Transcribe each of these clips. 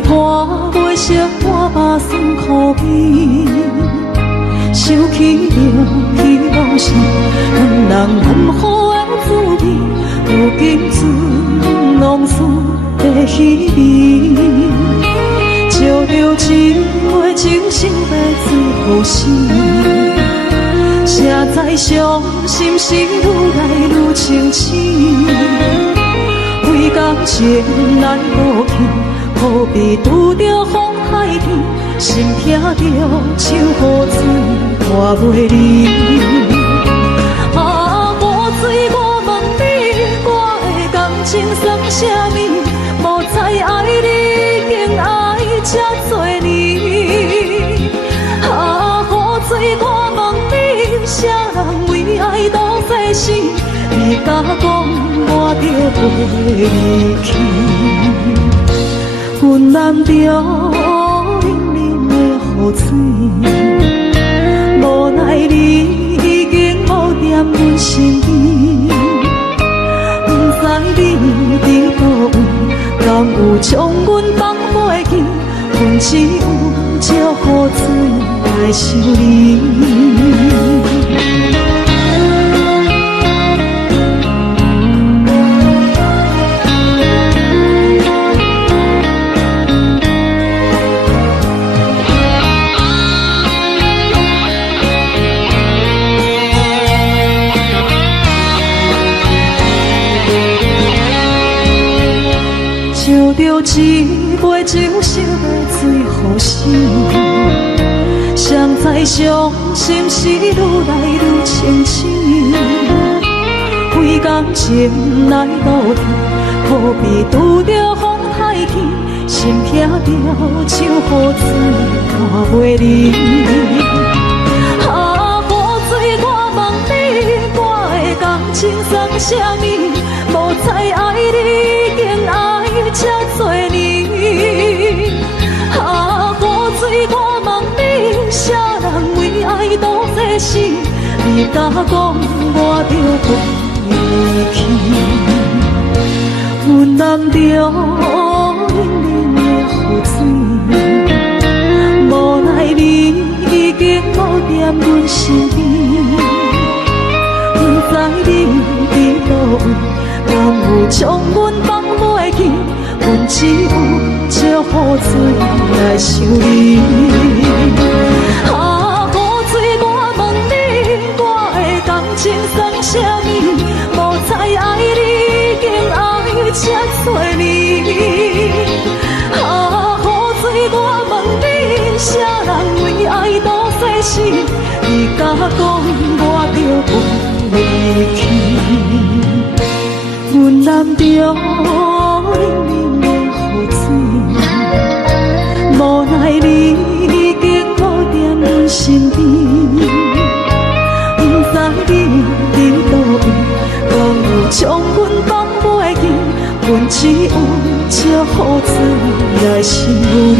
陪伴袂识半把酸苦味，想起着希望是两人安好的滋味，如今全拢输在稀微。照着一杯情深要醉好死，谁知伤心事愈来愈清醒。为感情来倒去，何必拄着风海天？心痛着手雨水拖袂离。啊，雨水，我问你，我的感情算啥物？无知爱你，竟爱这多年。啊，雨水，我问你，啥人为爱都费死？你甲讲我着袂离去，阮难着冷冷的雨水，无奈你已经无踮阮身边，不知你伫倒位，敢有将阮放袂记？阮只有借雨水来想你。烧着一杯酒，烧要醉好死。谁知伤心事愈来愈清醒。为感情来倒去，何必拄着风太起？心痛着手雨水拖袂离。啊，雨水，我问你，我的感情算啥物？无知爱你，竟爱这多年。啊，雨水，我问你，啥人为爱都费死？你甲讲我着袂离去，阮难着冷冷的雨水，无奈你已经无踮阮身边，不知你伫倒位，敢有将阮放袂记？阮只有借雨水来想你。啊，雨水，我问你，我的感情算啥物？无知爱你，竟爱这多年。啊，雨水，我问你，啥人为爱都费死？你甲讲我着袂离去，阮难着冷冷的雨水，无奈你已经无踮阮身边，不知你伫倒位，敢有将阮放袂记？阮只有借雨水来想你。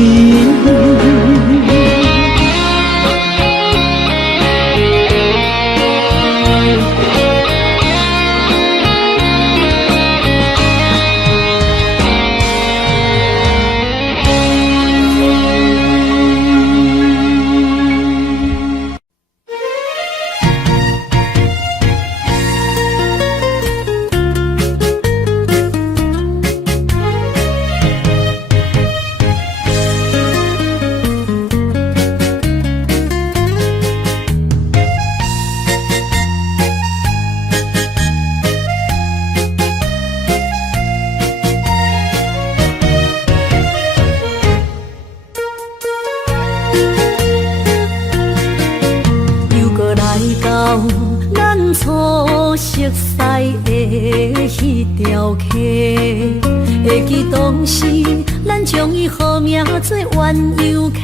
会记当时，咱将伊号名做鸳鸯溪，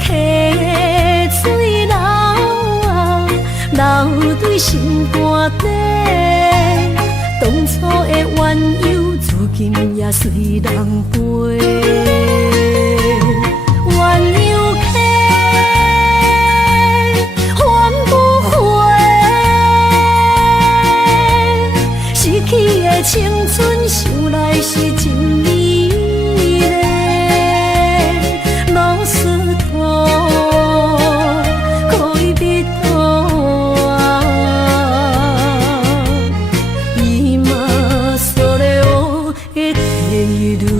溪水流啊，流对心肝底。当初的鸳鸯，如今也随人飞。鸳鸯溪，翻不回。失去的青春想来是真美丽。老师徒，可以别途啊，伊嘛所了的地路。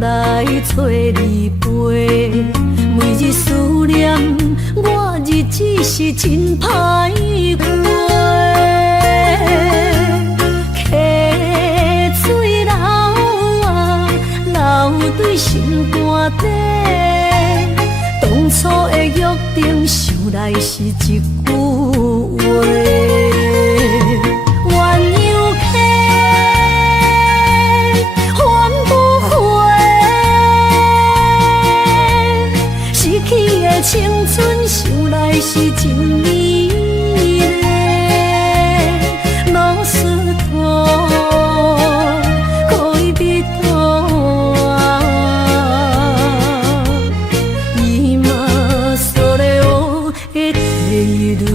来找你陪，每日思念，我日子是真歹过。溪水流啊，流对心肝底。当初的约定，想来是一句话。青春想来是真美丽，老师徒，可以别途啊，伊嘛所了的地路。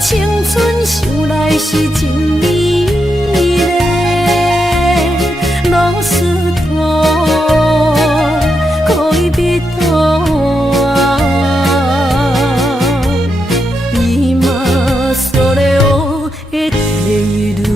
青春想来是真美丽，老师徒，可以别途啊，伊嘛所了的地路。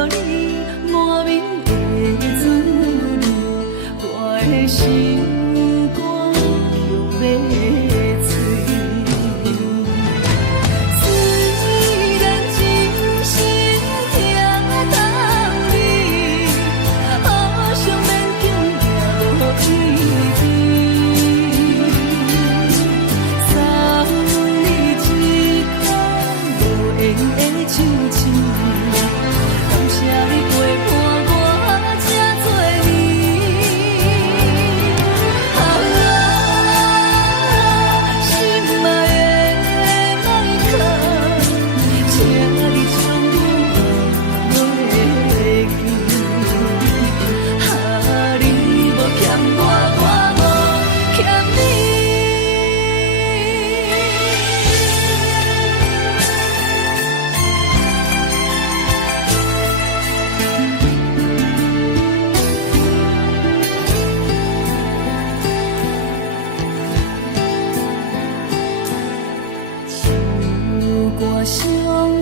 着你满面的滋味，我的心肝强要碎。虽然真心疼等你，好想勉强也无意义。送你一颗无缘的手指，感谢你陪伴我这多年。啊，心爱的麦克，请你将我忘记。啊，你无欠我，我无欠你。唱歌伤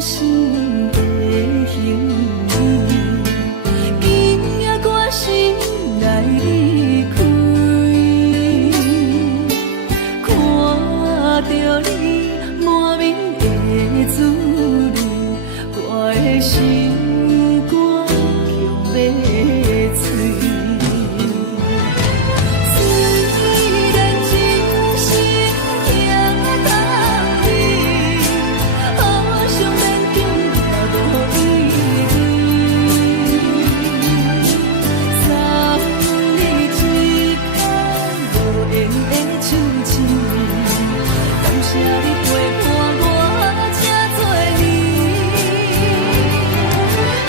心的行为，今夜我心来离开，看着你满面的滋味，我的心肝强要碎。虽然真心疼等你，好想勉强也无意义。送你一颗无缘的手指，感谢你陪伴我这多年。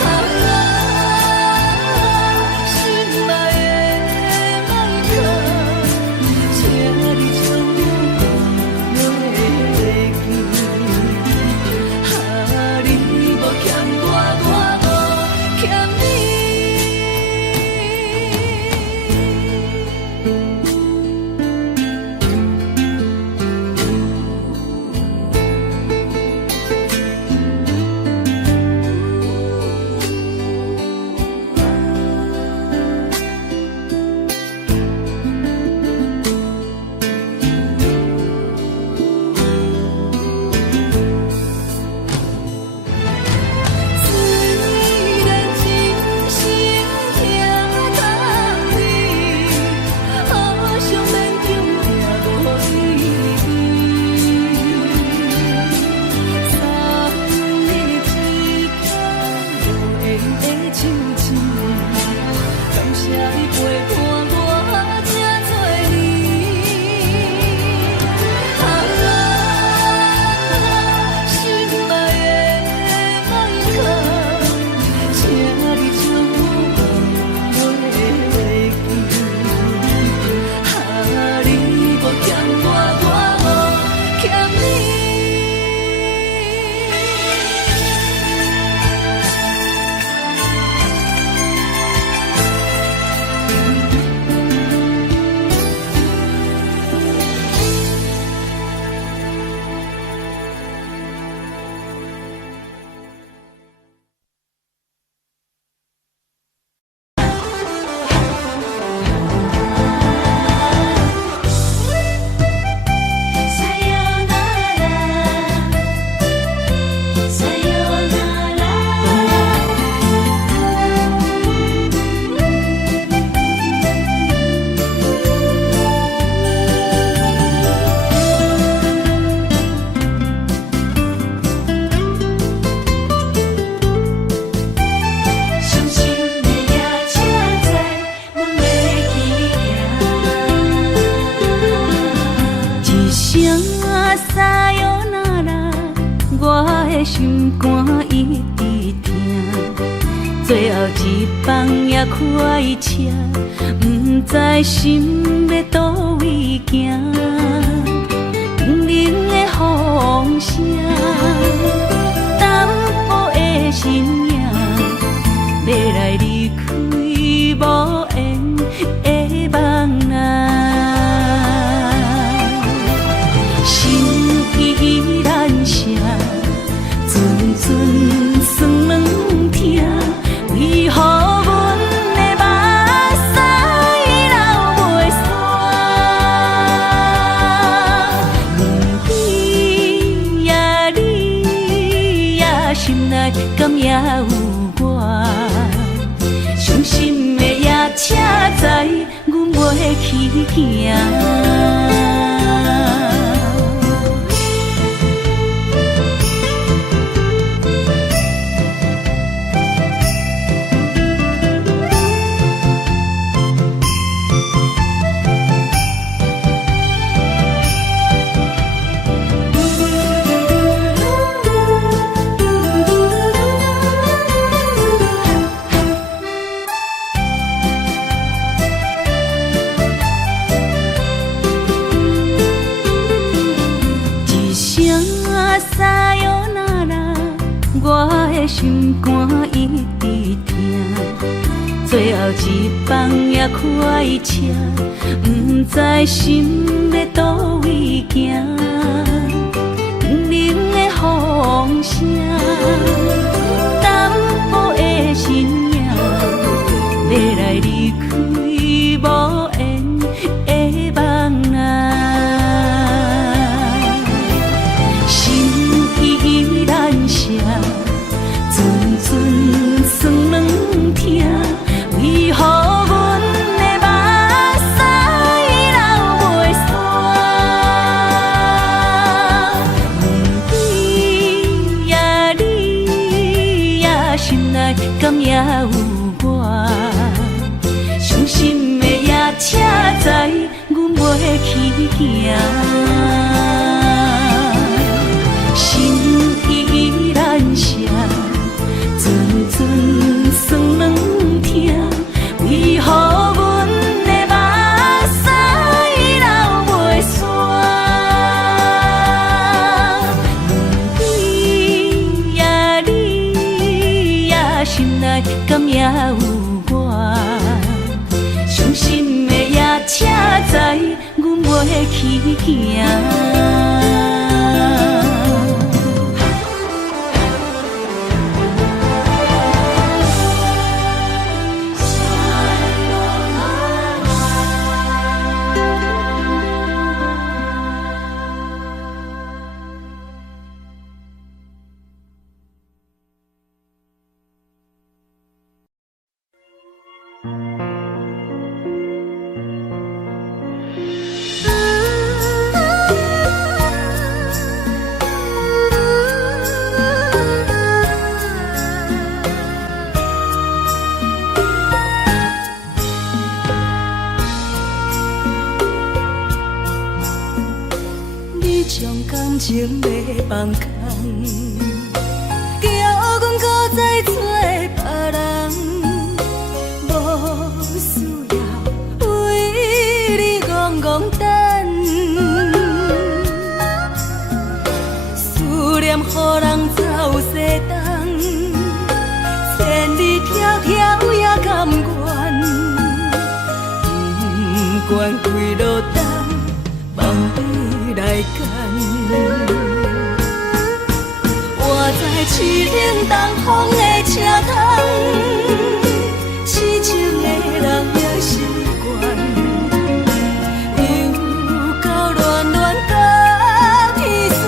啊，心爱的麦克，请你将我忘记。啊，你无欠我，我无欠你。虽然真心疼等你，好想勉强也无意义。送你一颗无缘的手指，感谢你陪伴我这多年。啊，心爱的麦克，请你将我忘记。啊，你无欠我，我无欠你。撒哟那拉，我的心肝一直疼。最后一放也开车，不知心要倒位行。冷冷的风声，淡薄的身影，要来离开无缘的梦啊。依然声，阵阵酸软疼，也有我。伤心的夜车载，阮袂去行。心肝一直疼，最后一放也开车，不知心要倒位行。冷冷的风声，淡薄的身影，要来离开无缘的梦啊，心依然舍。阵阵酸软疼，为何阮的目屎流袂煞？问你呀，你呀，心内敢也有我？伤心的夜车载，阮袂去行。心依然舍。阵阵酸软疼，为何阮的目屎流袂煞？问你呀，你呀，心内敢也有我？伤心的夜车载，阮袂去行。情要放空，叫阮搁再找别人，无需要为你戆戆等。思念予人走西东，千里迢迢也甘愿，不管几落冬，梦伊来干。我在凄冷东风的车窗，痴情的人也习惯，又到恋恋甲天山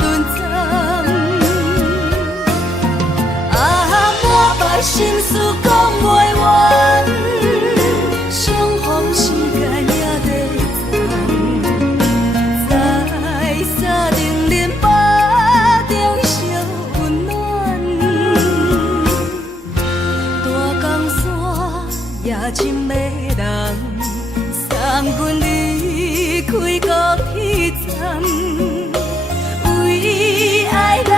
论战。啊，满腹心事讲袂完，相逢时间也在长。在沙丁林巴中烧温暖，大江山夜深的人，送阮离开高铁站，为爱来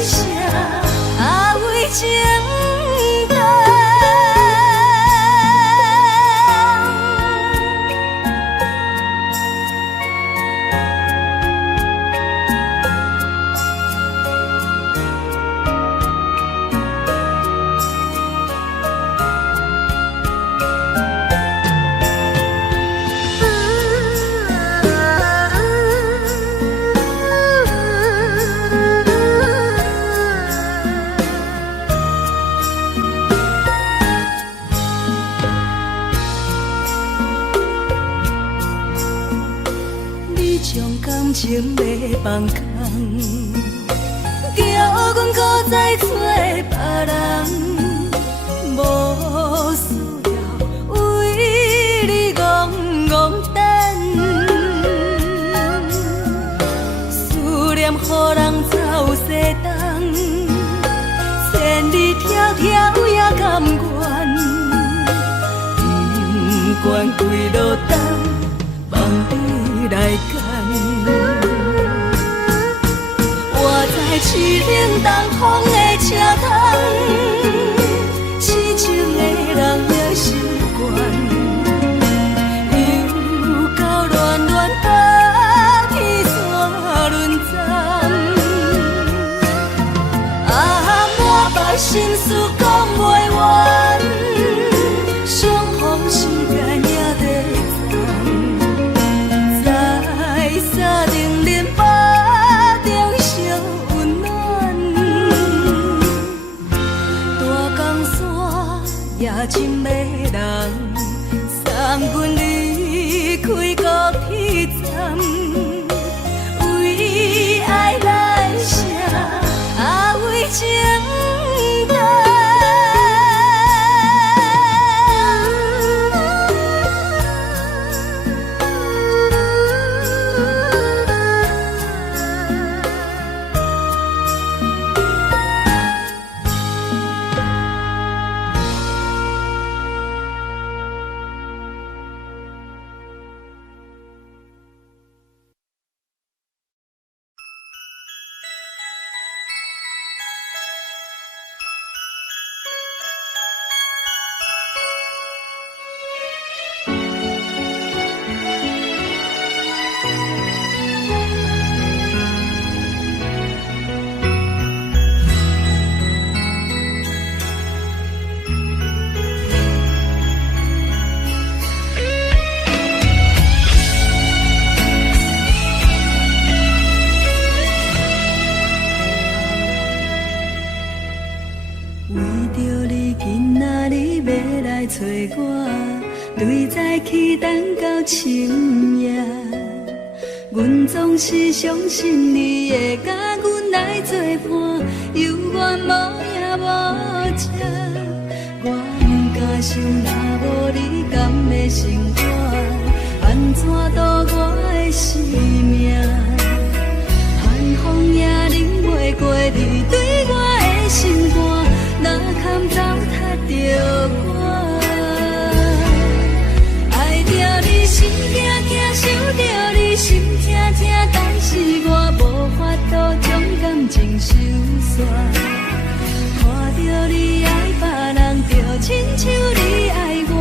写，啊为情重。情要放空，叫阮搁再找别人，条也甘愿，不管几落冬，望你来干。我在凄冷东风的车头，痴情的人了心愿。心事讲袂完，相逢时间也在站，在山顶林北中相温暖。大江山也深的人，送阮离开高铁站，为爱来写，为情。找我，对早起等到深夜，阮总是相信你会甲阮来作伴，犹原无影无迹。我不敢想，若无你甘的生活，安怎度我的生命？寒风也忍袂过你对我的心肝，哪堪糟蹋着我？心惊惊，想着你心痛痛，但是我无法度将感情收煞。看着你爱别人，就亲像你爱我，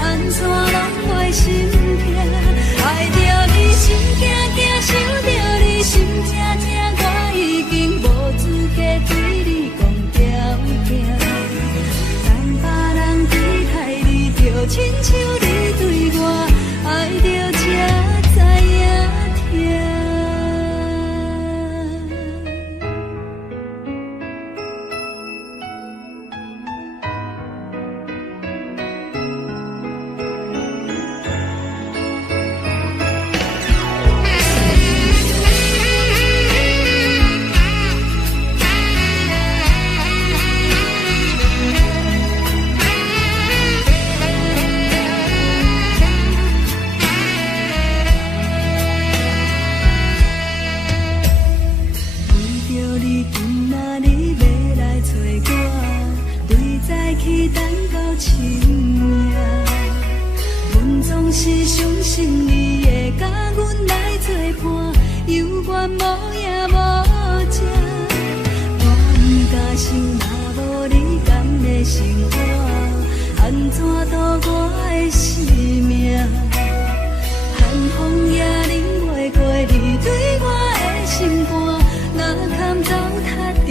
安怎拢袂心痛？爱着你心惊惊，想着你心痛痛，我已经无资格对你讲条件。等别人对待你，就亲像你对我。爱着才知影痛。是相信你会甲阮来作伴，犹原无影无迹。我不敢想，若无你甘的生活，安怎度我的生命？寒风也忍袂过你对我的心肝，哪堪糟蹋着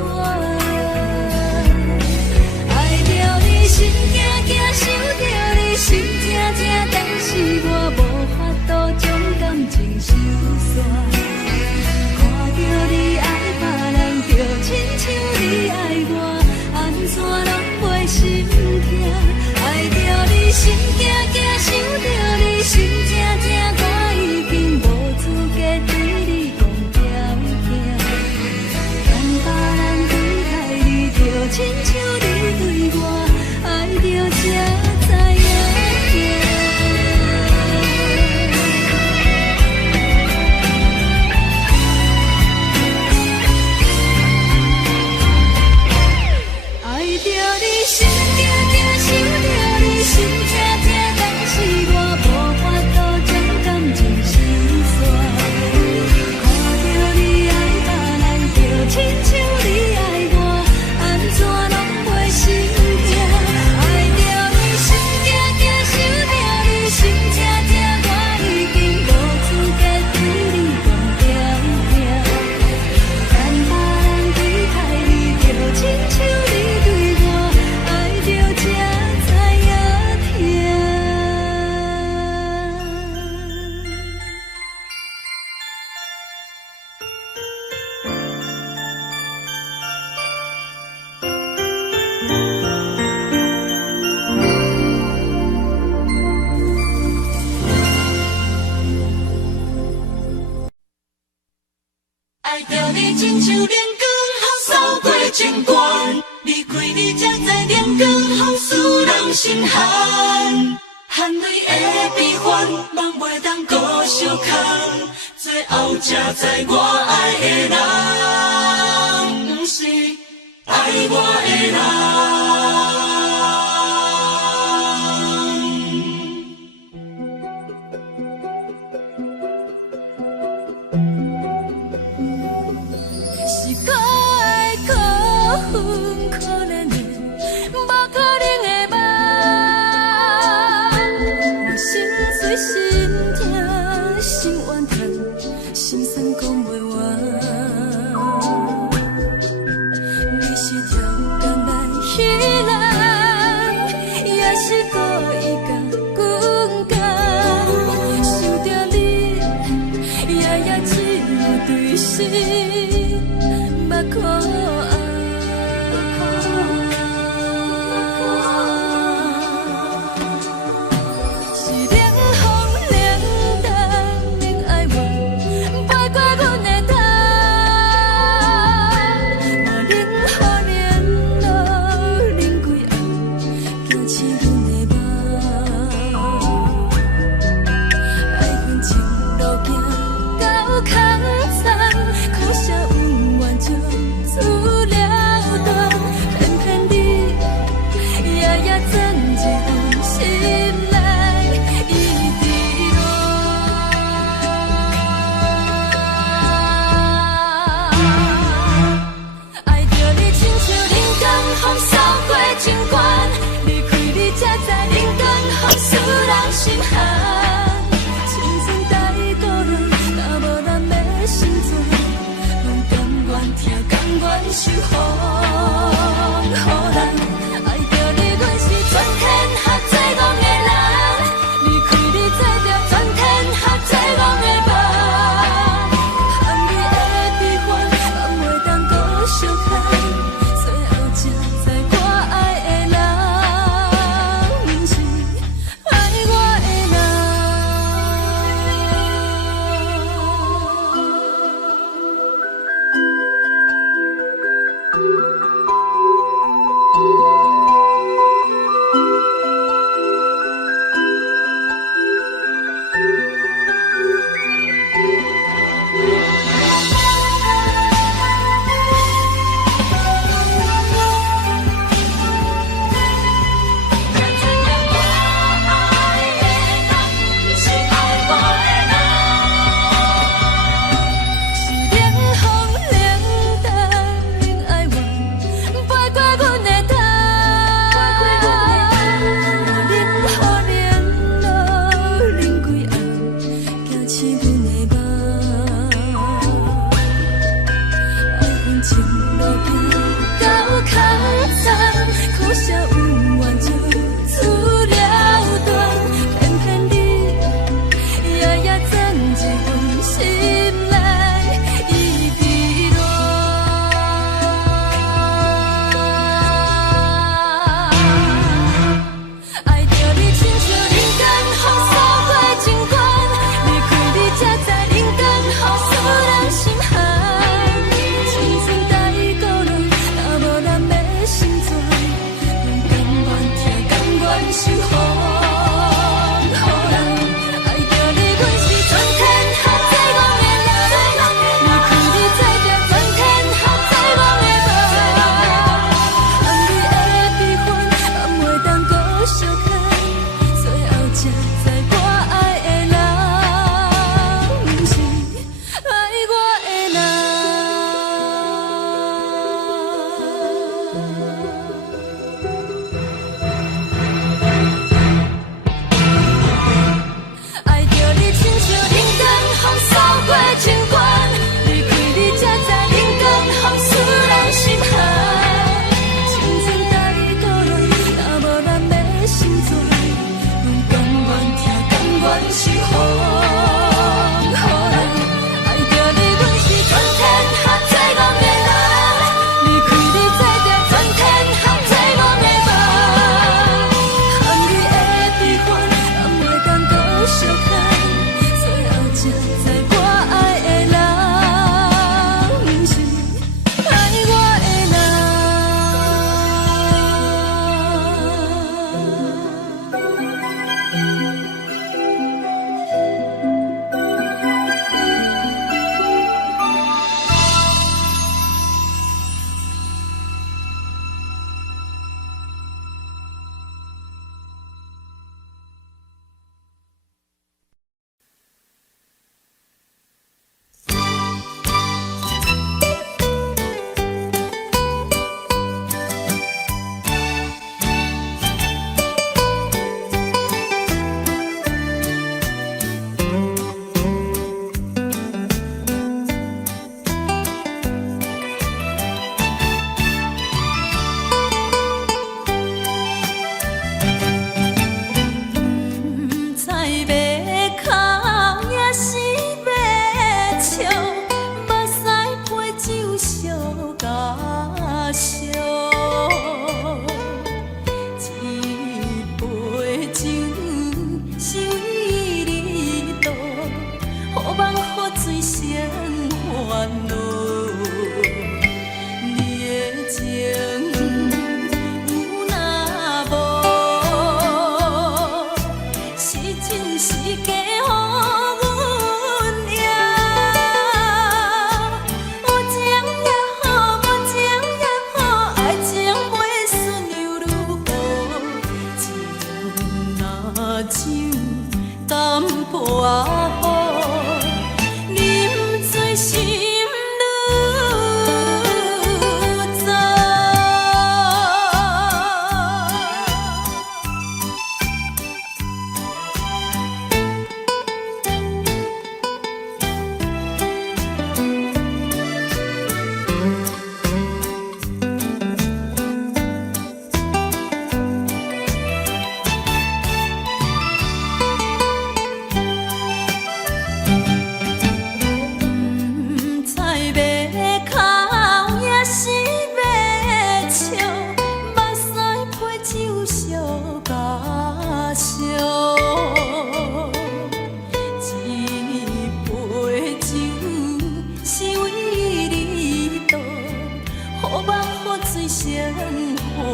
我？爱着你心惊惊，想着你心痛痛，但是我无法度将感情收煞。看着你爱别人，就亲像你爱我，安怎拢袂心痛？爱着你心惊惊，想着你心痛痛，我已经无资格对你讲条件。等别人对待你，就亲像你对我，爱着才知影痛。爱苦抱啊好，啉醉心愈糟。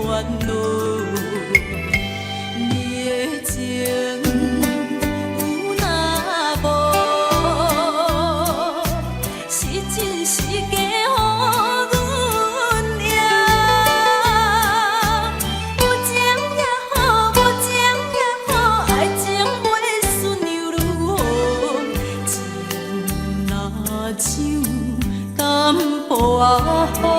烦恼，你的情有若无，是真是假予阮赢。有情也好，无情也好，爱情会顺流愈好，情若像淡薄仔雨。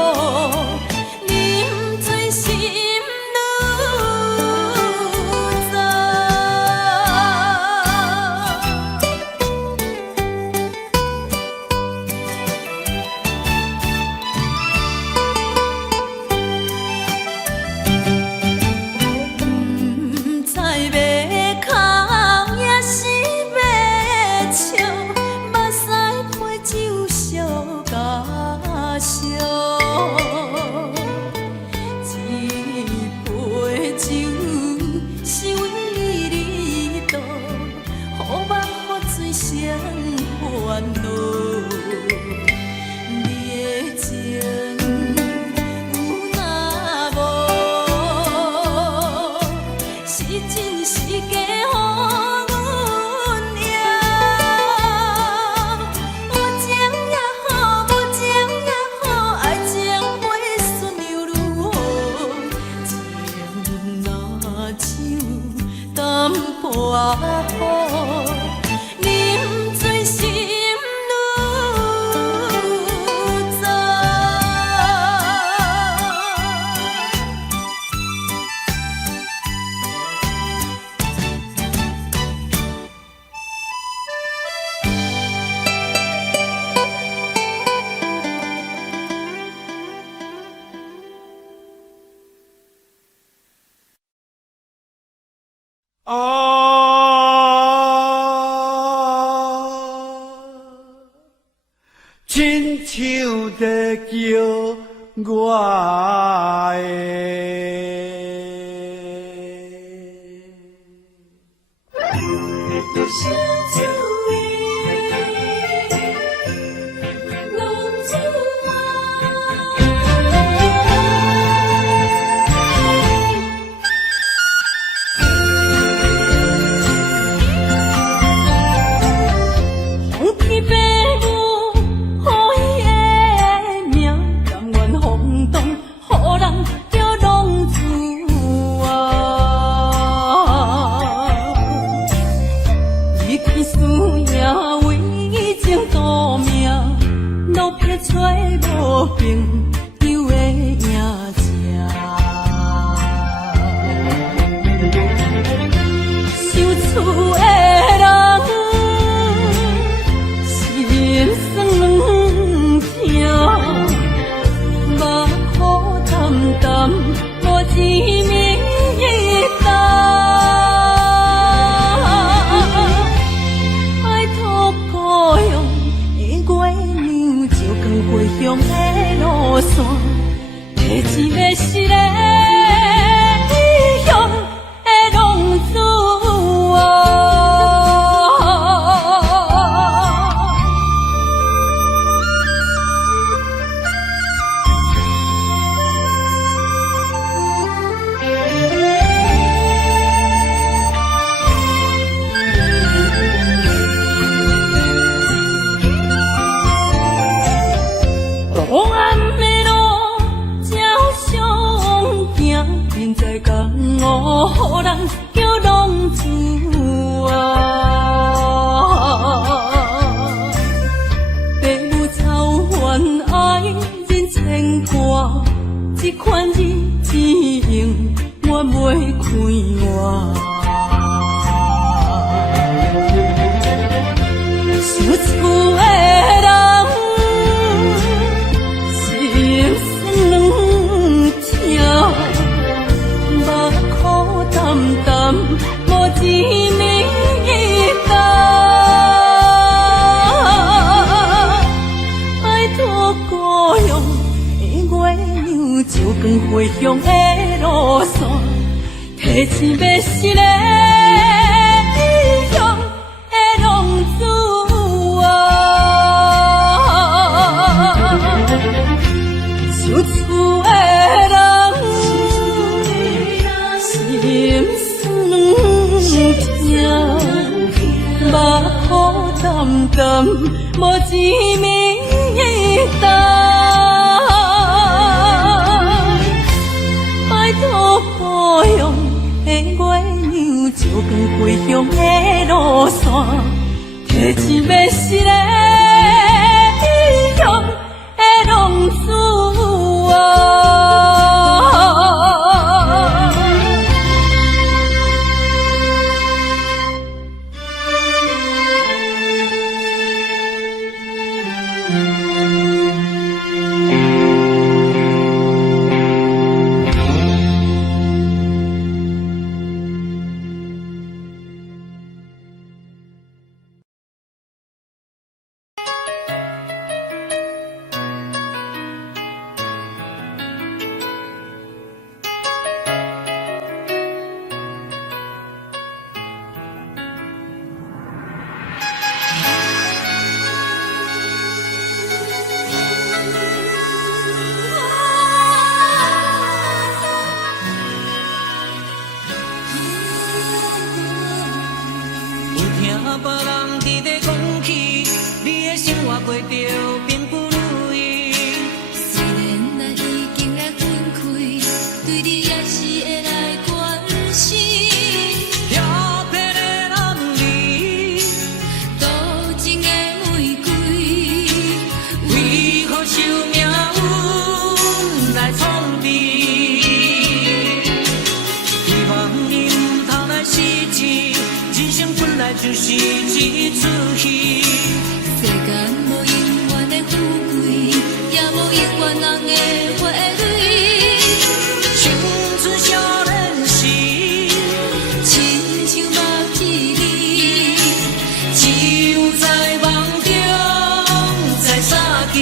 亲像在叫我的。予人叫浪子啊！情我袂开我。想厝的人心酸两条，目苦淡淡无滋味干。爱托故乡的月亮，照光回乡的路线，提醒要是个异乡的浪子。想厝的人，心酸两条，目苦淡淡，无滋味干。拜托故乡的月亮，照光回乡的路线，提醒要是个异乡的浪子。别人伫咧讲起，你的生活过着并不如意。虽然咱已经来分开，对你也是会来关心。漂泊的男儿，多情的玫瑰，为何受命运来创治？希望你唔通来失志，人生本来就是一出戏。世间无永远的富贵，也无永远人的花蕊。青春少年时，亲像目翕你，只有在梦中才相见。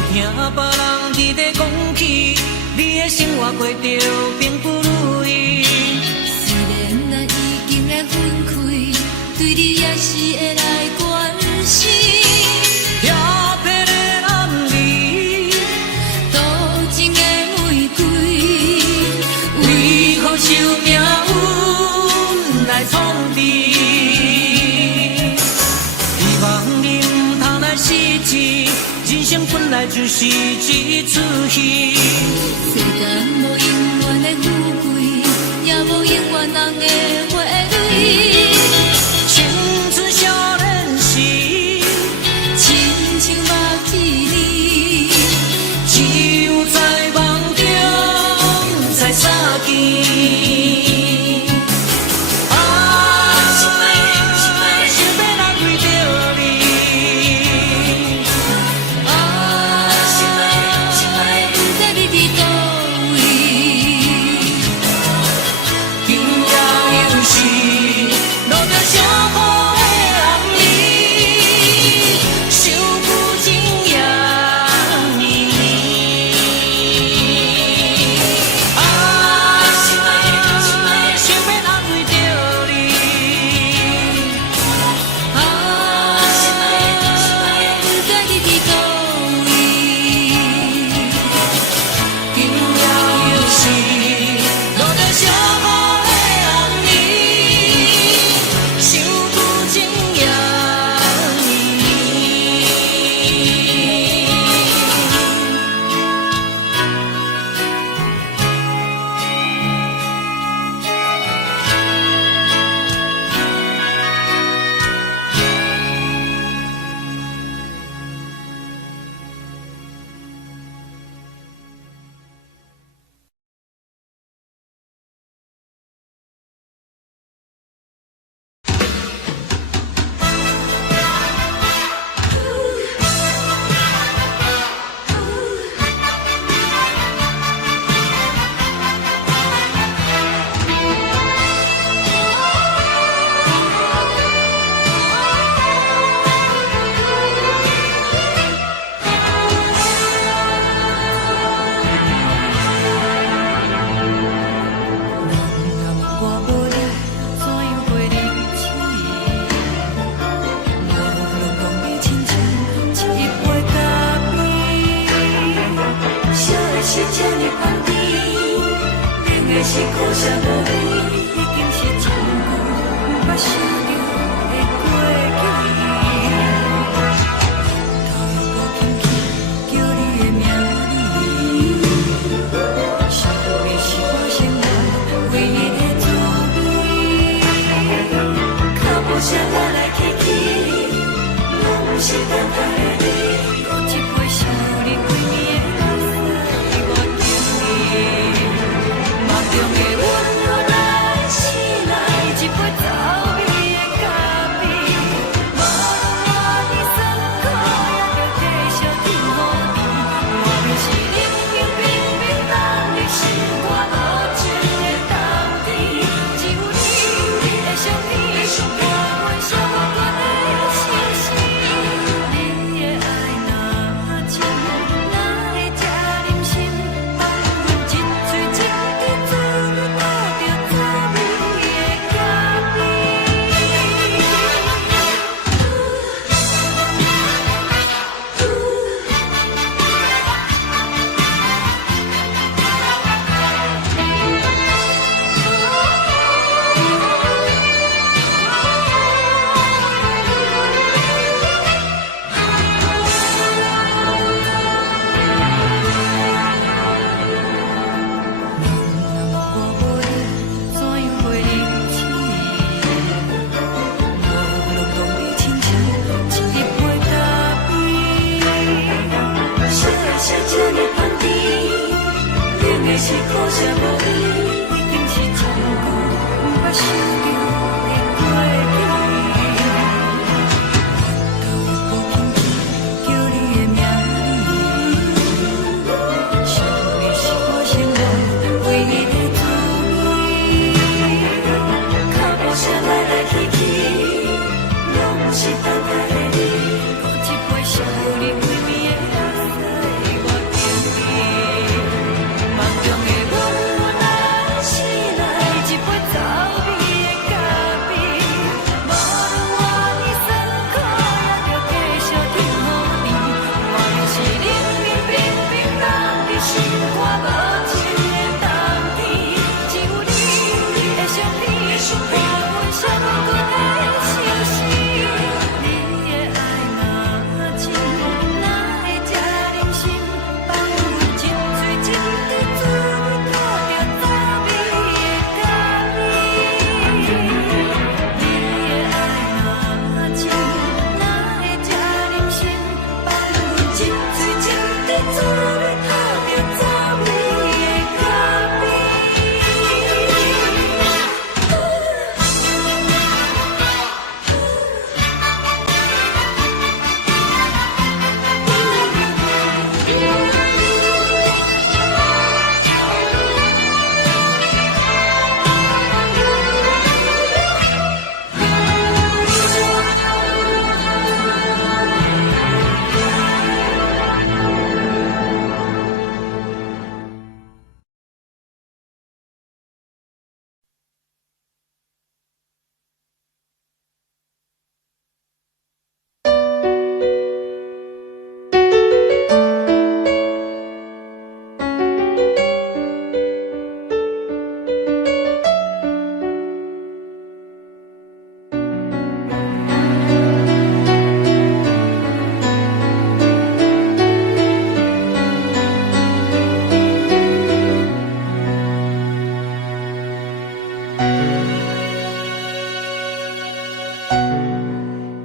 听别人伫咧讲起，你的生活过着并不如意。虽然咱已经来分开，对你也是会来关心。漂泊的男儿，多情的玫瑰，为何受命运来创治？希望你唔通来失志。人生本来就是一出戏，世间无永远的富贵，也无永远人的花蕊。青春少年时，亲像目翕你，只有在梦中才相见。啥无你，已经是真久毋捌想着的过去。头又搁轻轻叫你的名字，想你是我生活唯一的滋味。脚步声来来去去，拢是等待的你。搁一杯想你几暝的目屎，我等你。梦中的温柔来醒来，一杯走味的咖啡。无论我的酸苦，也着继续甜乎甜。我就是冷冰冰冰冷的心肝无情的冬天，只有你的相片，我阮寂寞过的心事。你的爱若真，哪会这忍心放阮一嘴一滴滋味，带着滋味的咖啡。我无你，怎样袂忍起？无路当你亲像一杯咖啡，烧的是这呢香甜，冷的是苦涩无味，已经是真久毋捌想着的过去。头又搁轻轻叫你的名字，想你是我生活唯一的滋味。脚步声来来去去，拢是等待的你。搁一杯想你几暝的目屎，我等你。梦中的温柔来醒来，一杯走味的咖啡。无论我的酸苦，也着继续甜乎甜。我就是冷冰冰冰冷的心肝无情的冬天，只有你的相片，我阮寂寞过的心事。你的爱若真，哪会这忍心放阮一嘴一滴滋味，带着滋味的咖啡。你的爱若真，哪会这忍心放阮一嘴一滴滋味，带着滋味的咖啡。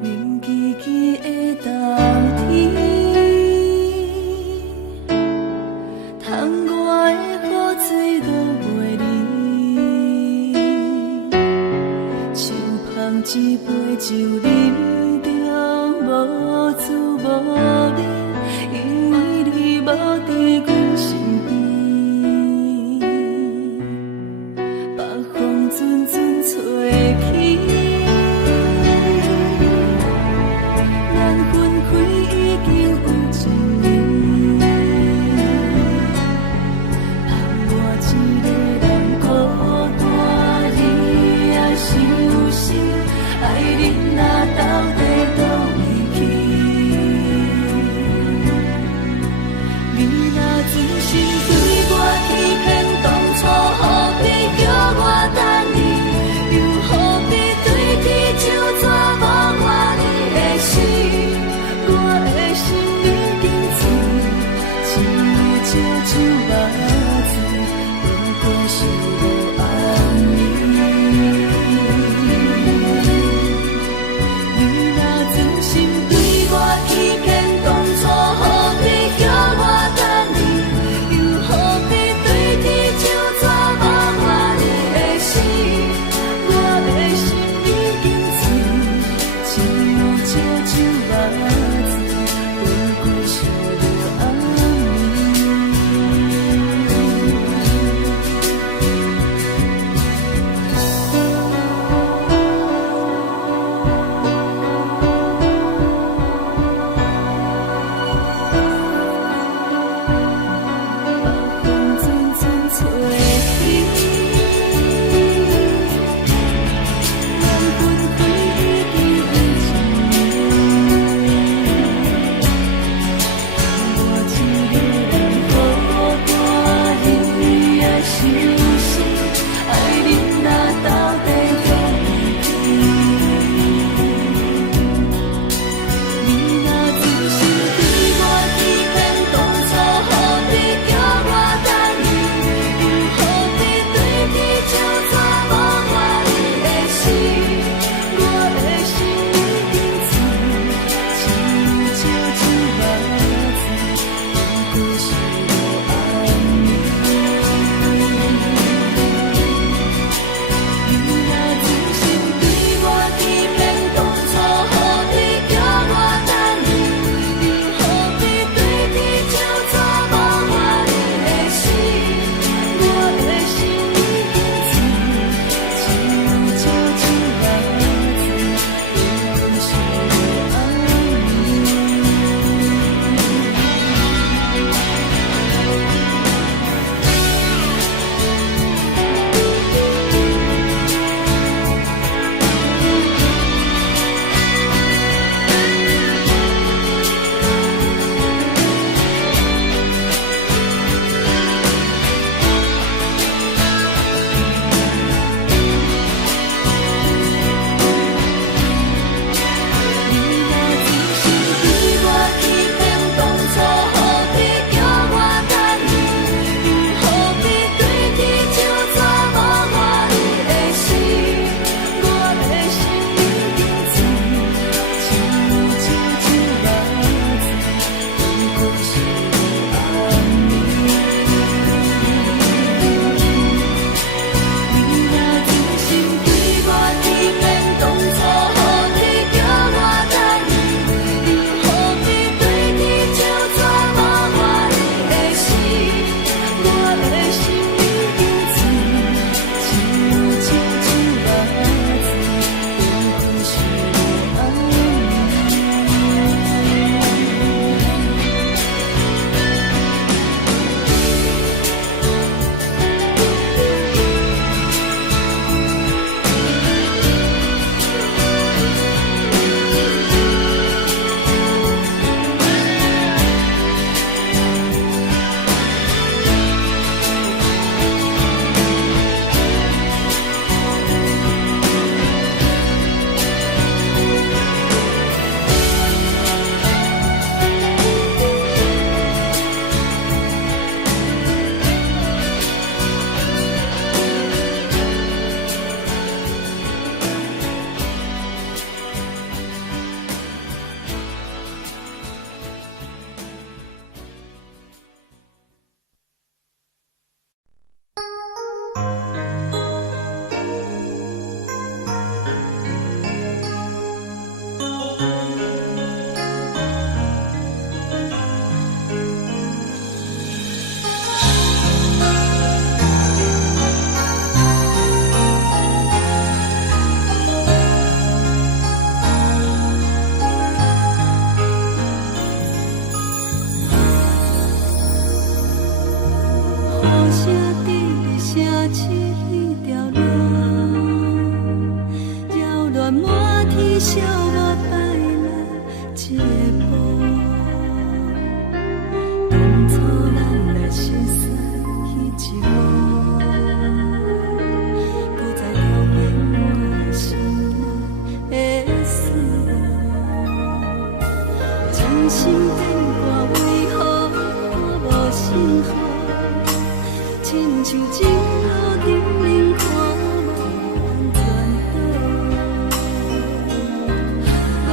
冷叽叽的冬天，窗外的雨水落袂离，像捧一杯酒啉着无滋无味，因为你无伫阮身边，北风阵阵吹起。咱分开已经有1年，盼我一个人孤单，你也伤心，爱人若到底倒位去？你若真心我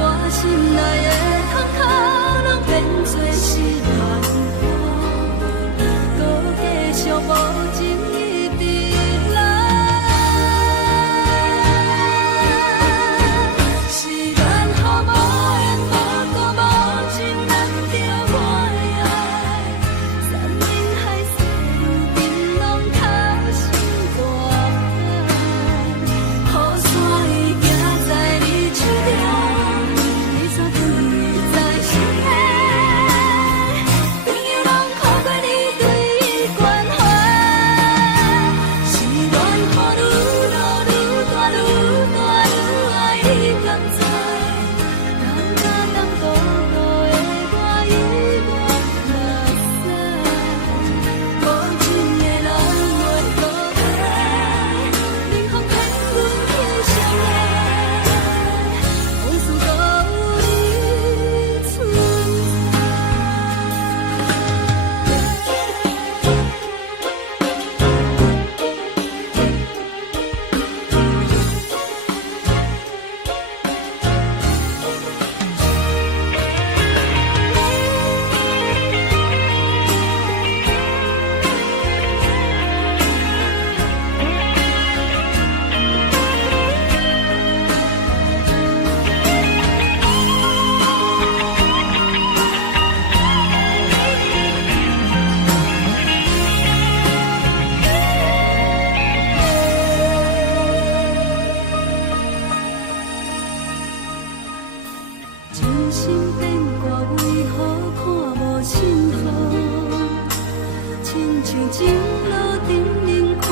做是乱花，搁继续无情一直来。是缘和无缘，无故无情，难着我的爱。山盟海誓，如今拢透心肝海。雨伞已行在你手中，你却对在心内。朋友拢靠过你对伊关怀，是缘雨愈落愈大愈大愈爱你甘知？人甲当孤孤的我已无目屎，无情的人袂倒退，冷风骗阮去相爱，往事搁有你存情心变卦，为何看无信号？亲像情路沉溺，看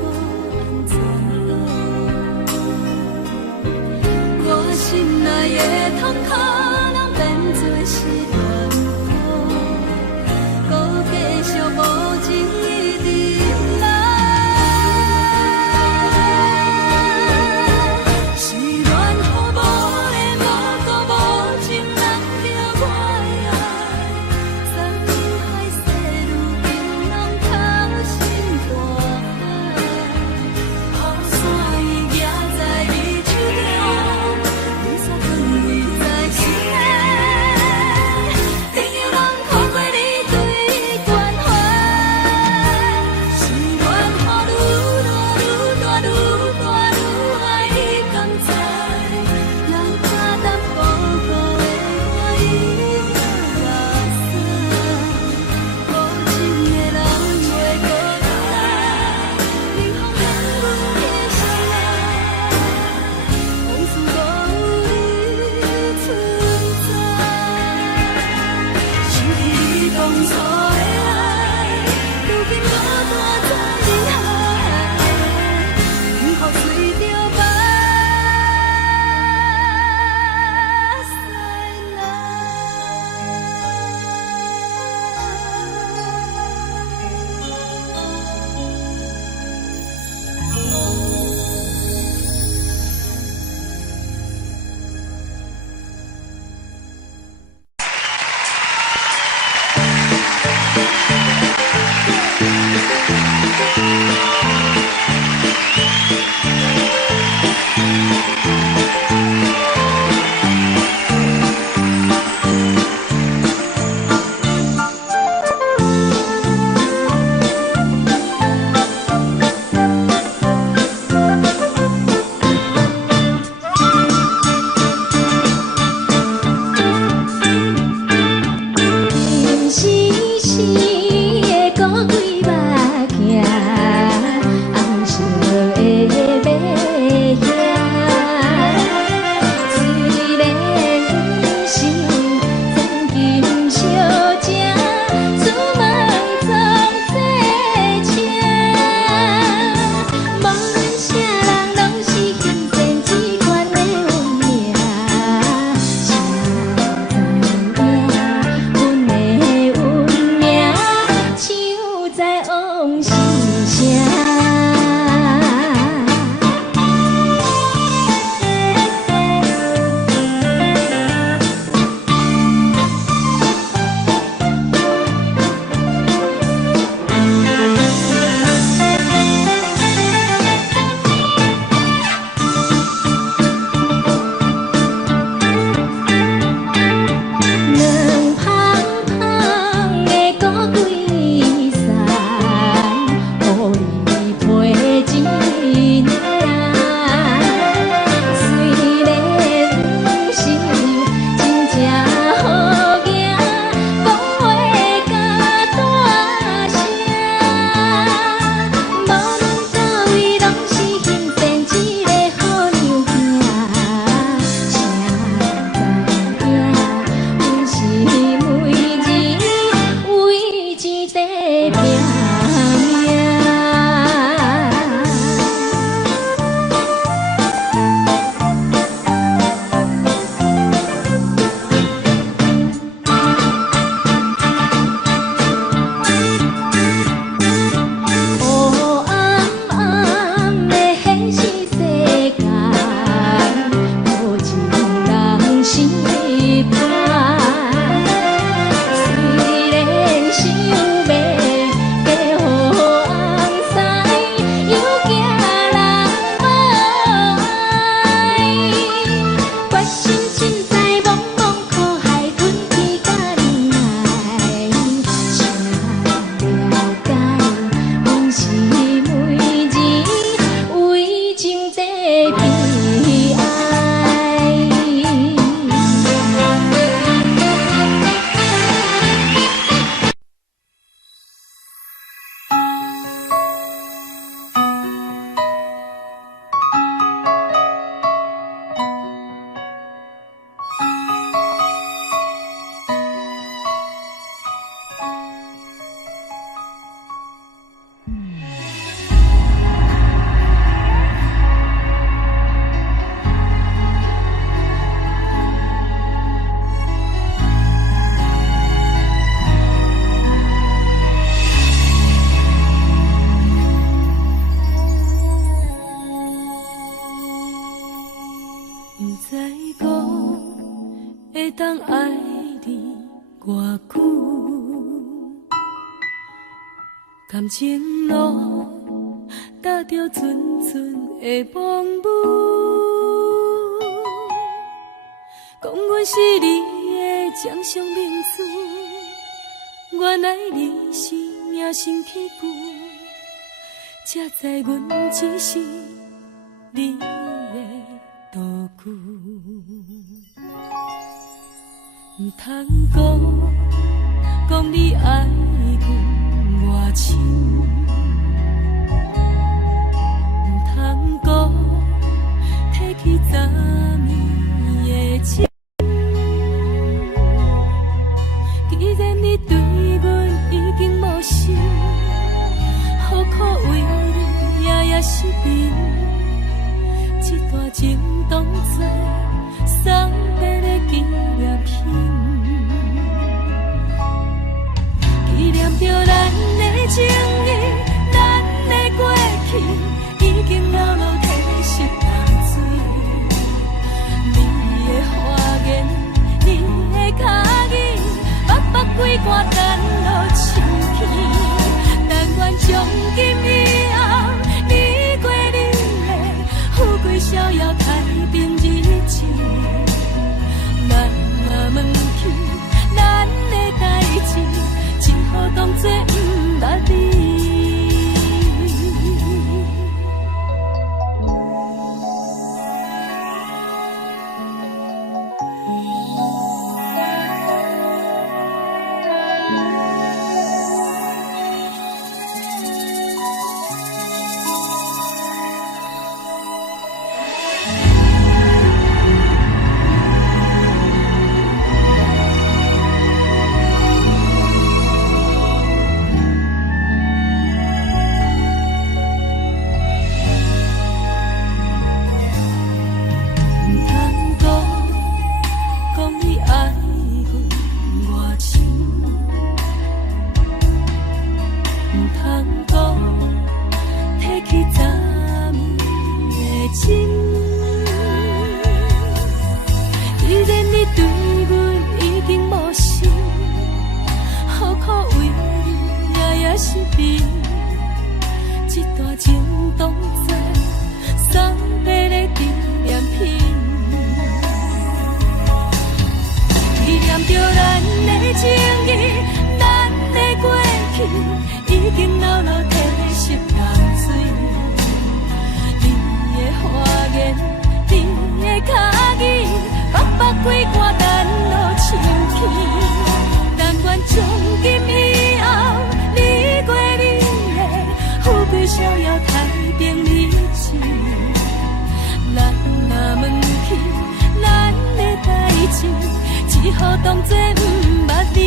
无安全路。我心内的痛可能变作是乱花，搁继续无情一直来。是缘和无缘，无故无情，难着我的爱。山盟海誓，如今拢透会当爱你偌久？感情路踏着纯纯的盲目，讲阮是你的掌上明珠，原来你是命生起句，才知阮只是你的道具。唔通讲你爱阮偌深，唔通讲提起昨暝的情。既然你对阮已经无心，何苦为你夜夜失眠？这段情当作送别的纪念品。纪念着咱的情谊，咱的过去，已经流落褪色淡水。你的花言，你的脚语，默默几挂等落深去。但愿从今以后，你过你的富贵逍遥太平日子。咱若问起咱的代志，只好当作不捌你。只好当作不捌你。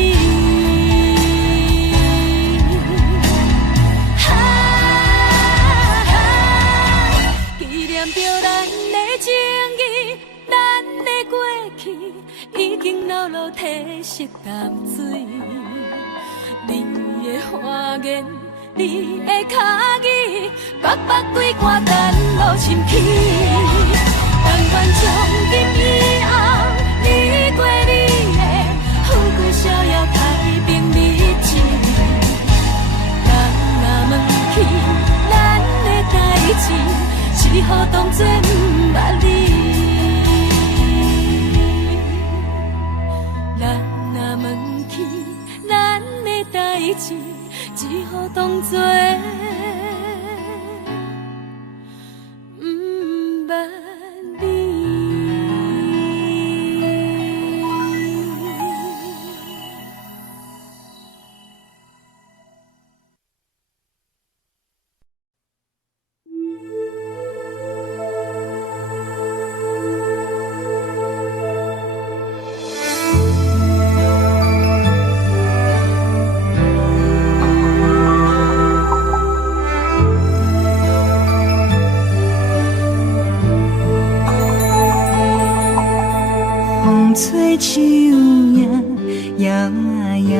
纪念着咱的情谊，咱的过去已经流落褪色淡水。你的花言，你的脚语，默默几挂等落深起。但愿从今以后，你过你的富贵逍遥太平日子。人若问起咱的代志，只好当作不捌你。人若问起咱的代志，只好当作不捌你。吹树叶摇摇，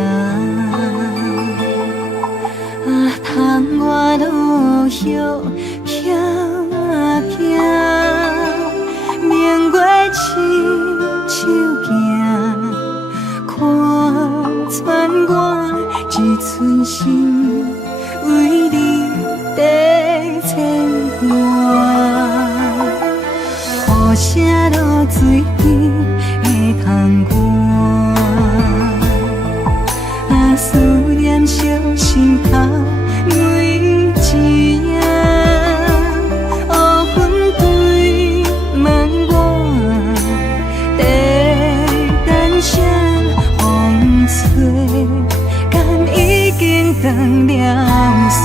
窗外落叶飘飘，明月亲手行，心为你在牵挂，雨声落水边的窗外，啊，思念烧心头每一夜，黑云对问我，在等啥风吹，敢已经断了线。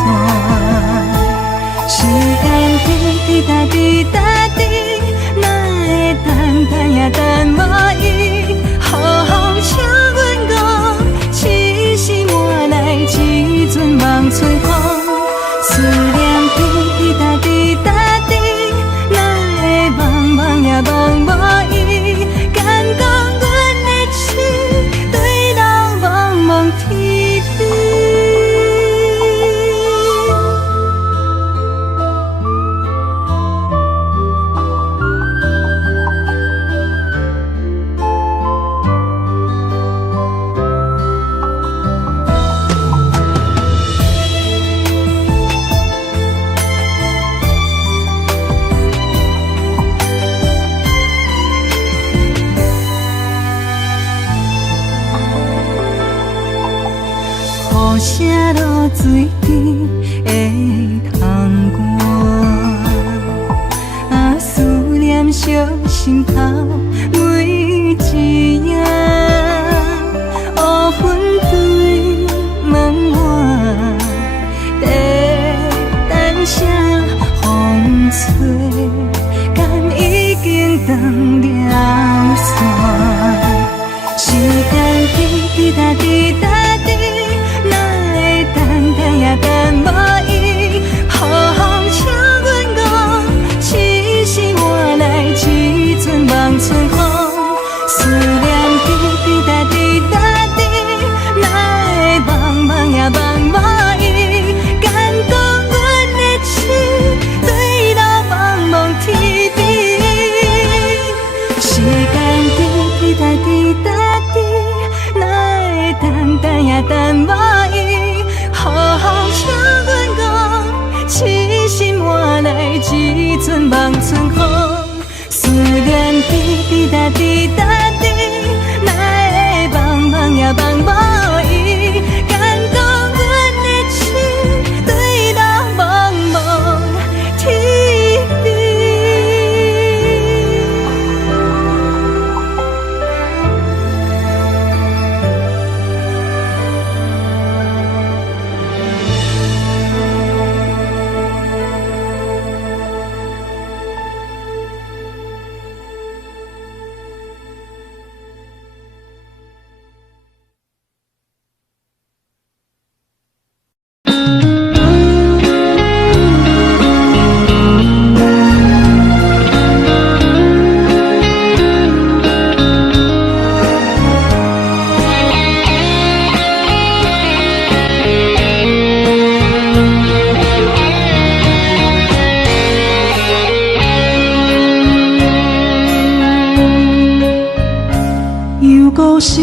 时间滴答滴答滴，哪会等也等无伊？好好请阮讲，痴心换来一阵梦春风。思念滴答滴答滴，哪会茫茫也茫无伊？敢讲阮的心对人茫茫天边。雨声落水边的窗外，啊，思念烧心头每一夜，黑云对问我，在等啥风吹，敢已经断了线。时间滴答滴答滴，也等无伊，好好请阮讲，痴心换来一阵梦春风。思念滴答滴答滴，哪会茫茫也茫无伊？敢讲阮的心对人茫茫天边。时间滴答滴答滴，哪会等也等无伊？好好请阮讲，痴心换来一阵梦春风。思念滴答滴答滴，哪会茫茫也茫无伊？敢讲阮的心对人茫茫天边。故事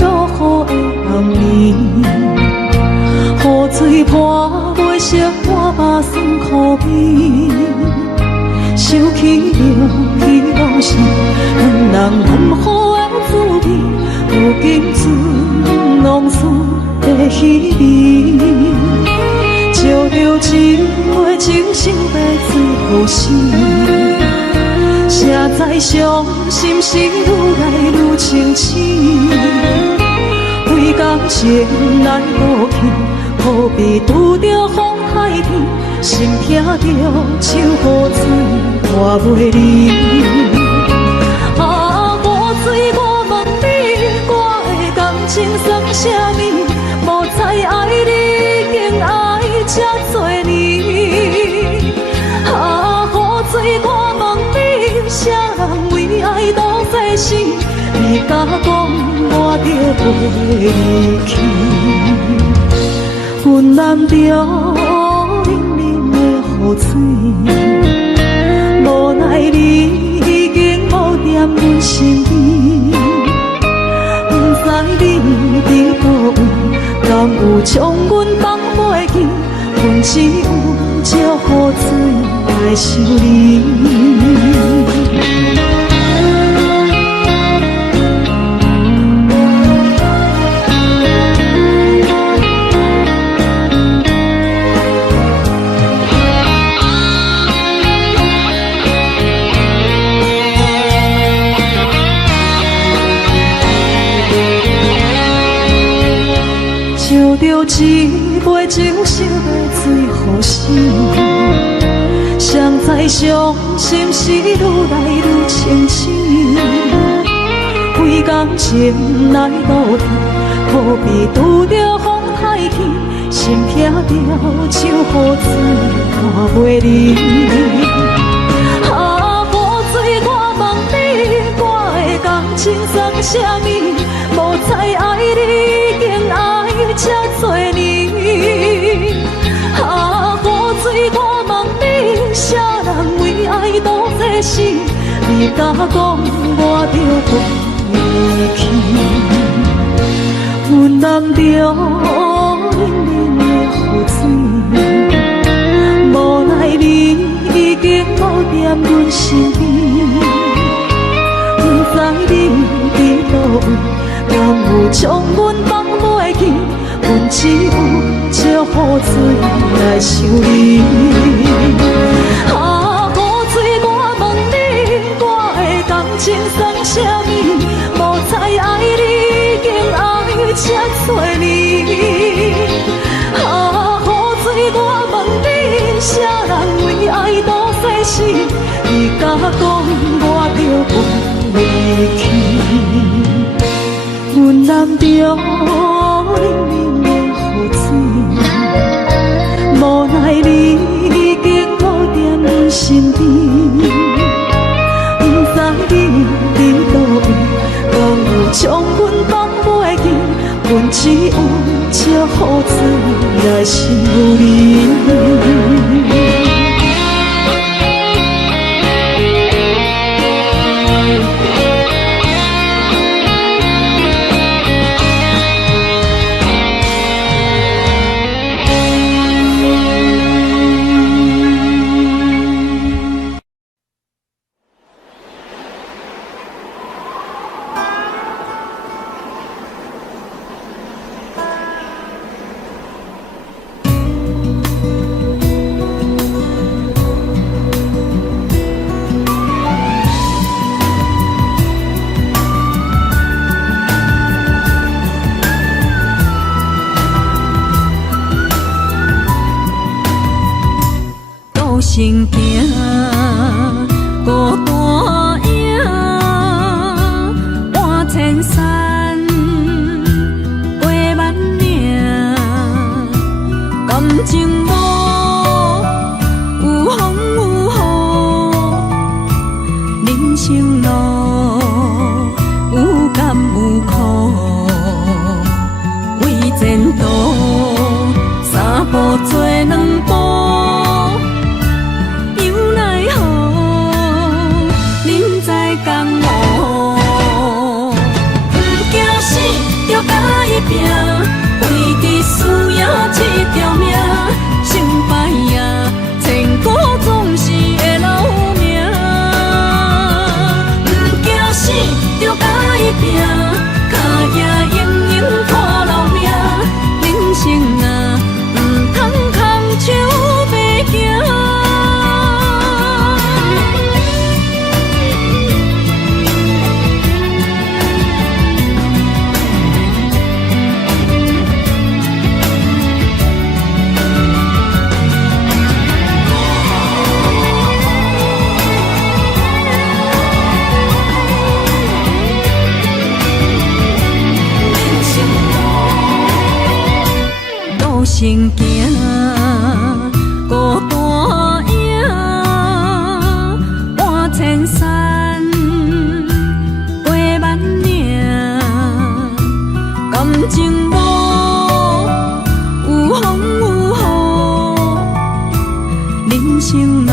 落雨的暗暝，雨水泼袂湿我目酸苦味，想起了彼往时两人难好的滋味，如今全拢输在稀微，照着一月情深白最好时。谁知伤心事愈来愈清醒，为感情来落去，何必拄着风海天，心痛着手雨水拖袂离。啊，雨水我问你，我的感情算啥物？无知爱你竟爱这多年。啊，雨水我问你，啥人为爱都费心？你敢讲我着袂离去？阮难着冷冷的雨水，无奈你已经无踮阮身边，不知你伫倒位，敢有有将阮放袂记，阮只有借雨水来想你。烧着一杯酒色的水予醒，谁知伤心事愈来愈清醒。为感情来斗阵，可比拄着风太起，心撇着像雨水看袂离。啊，雨水，我问你，我的感情算啥物？无再爱你，竟爱这多年。啊，雨水，我问你，啥人为爱赌这死？你甲讲我着飞去，阮淋着冷冷的雨水，无奈你已经无踮阮身边，不知你伫倒位。敢有将阮放袂记？阮只有借雨水来想你。啊，雨水，我问你，我的感情算啥物？无再爱你，竟爱这多年。啊，雨水，我问你，啥人为爱赌世事？你甲讲我着飞去。阮淋着冷冷的雨水，无奈你已经无踮阮身边，不知你伫倒位，敢有将阮放袂记？阮只有借雨水来想你。心行，孤单影，半千山，过万岭，感情路有风有雨，人生路有甘有苦，为前途三步做两步。拼，为伫输赢这条命，成败赢，千古总是会留名。不惊死，着甲伊拼，脚也硬硬看留名。人生啊，不通空手白行。行行，孤单影，半千山，过万岭，感情路有风有雨，人生路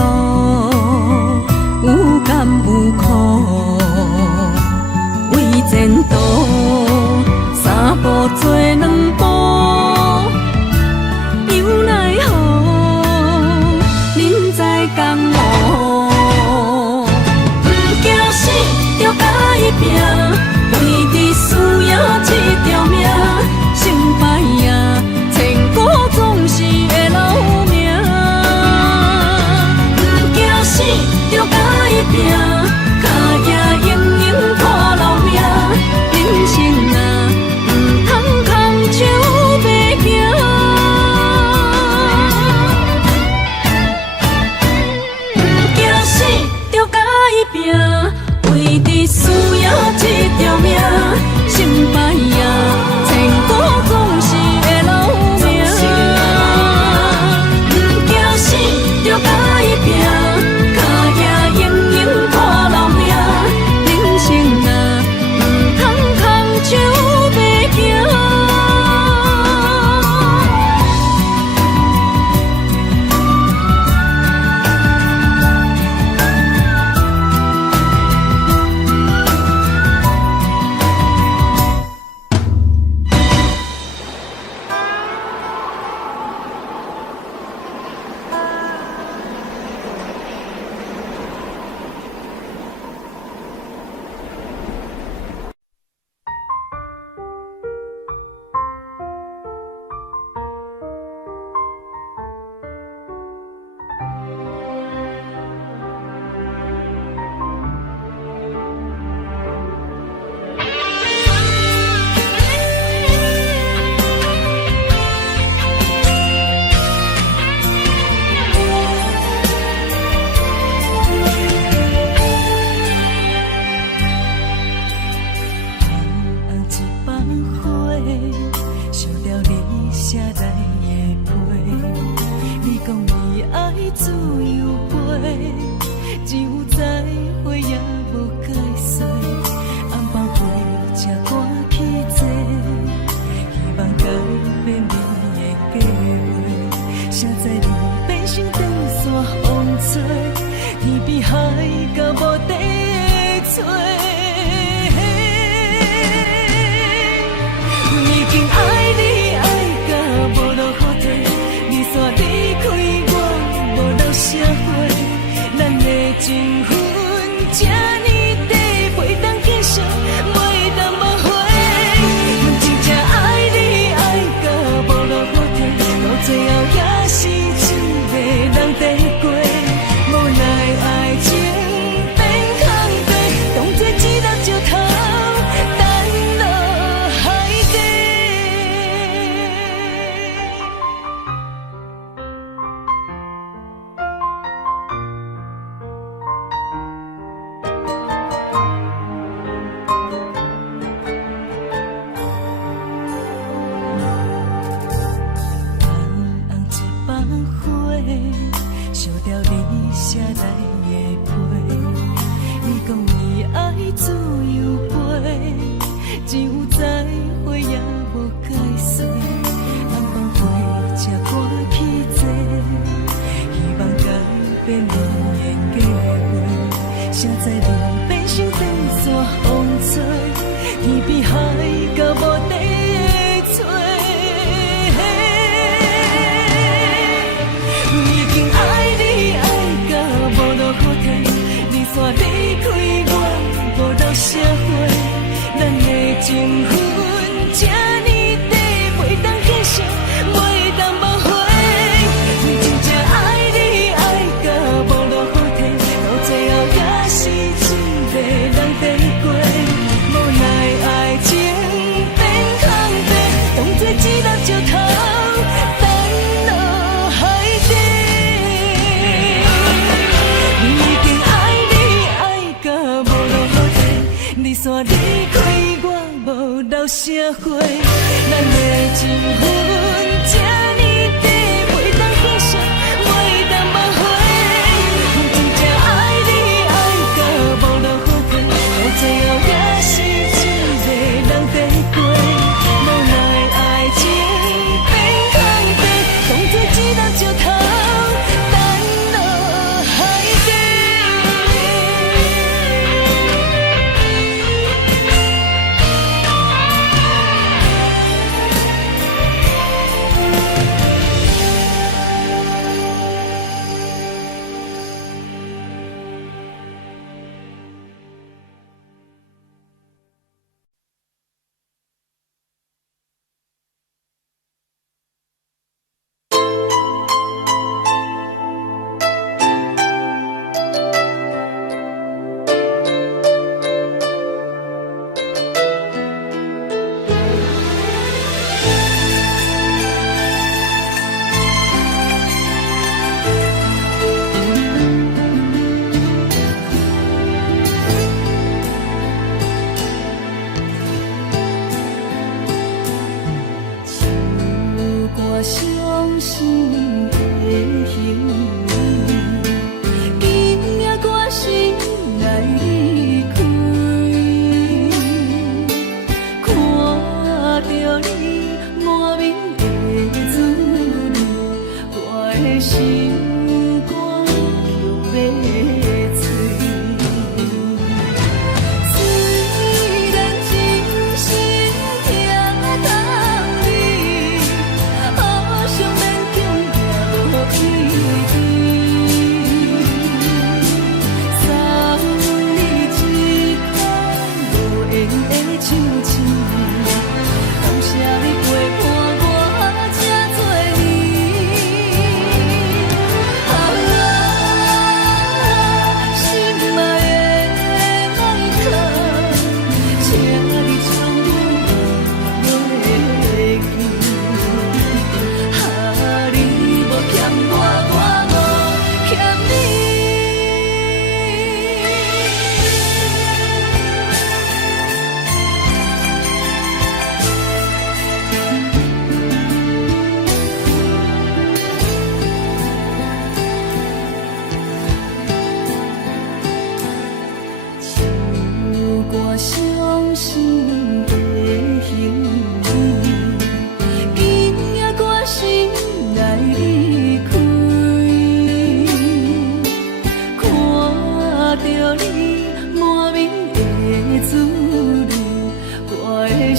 有甘有苦，为前途三步做两步。自由飞，只有再会也无解释。红包飞才赶去坐，希望改变你的计划。谁知你变成长线风吹，天边海到无底的吹。已经爱你爱到无路可退，你煞离开我无留社会，咱的情分这呢短，袂当继续，袂当挽回。阮真正爱你爱到无路可退，到最后也是一个人在过，无奈爱情变空地，当作一粒石头。烧掉你写来的批，你讲你爱自由飞，只有再会也无解释。红包飞才赶去坐，希望改变你的计划。谁知你变成长线风吹，天边海到无底的吹。你煞离开我，无留社会，咱的情分这呢短，袂当继续，袂当挽回。阮真正爱你爱到无路可退，到最后也是一个人在过，无奈爱情变空地，当作一粒石头。你煞离开我，无留社会，咱的情分这呢短，袂当继续，袂当挽回。阮真正爱你爱到无路可退，到最后也是一个人在过，无奈爱情变空地，当作一粒石头。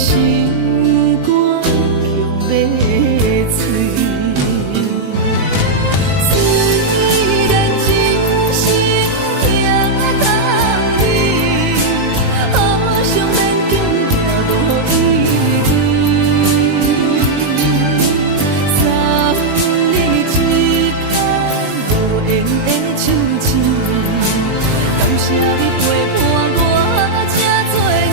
心肝强要碎。虽然真心行到你，好想咱强行无依偎。送你一牵无言的手指，感谢你陪伴我这多年。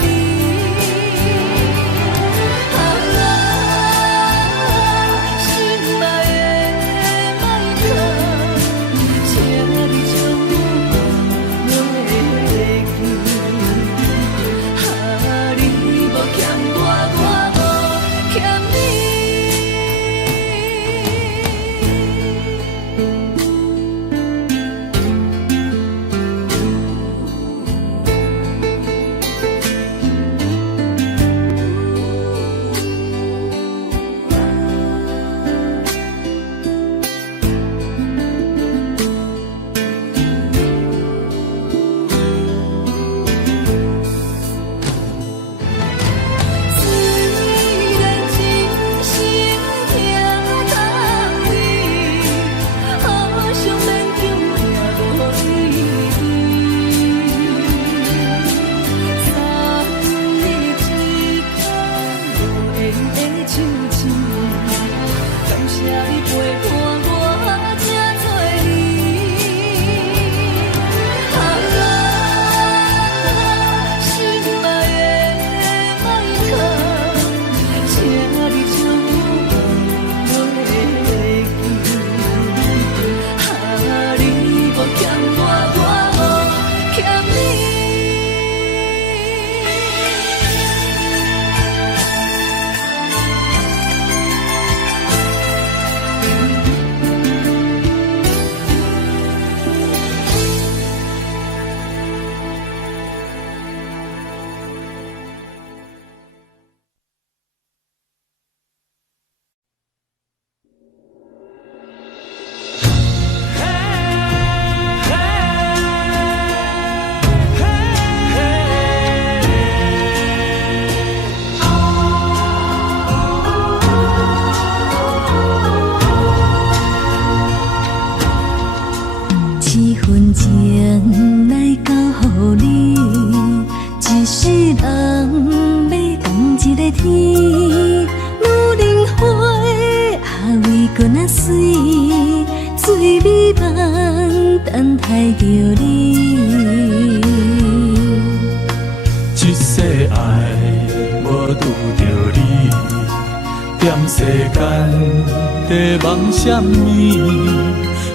什么？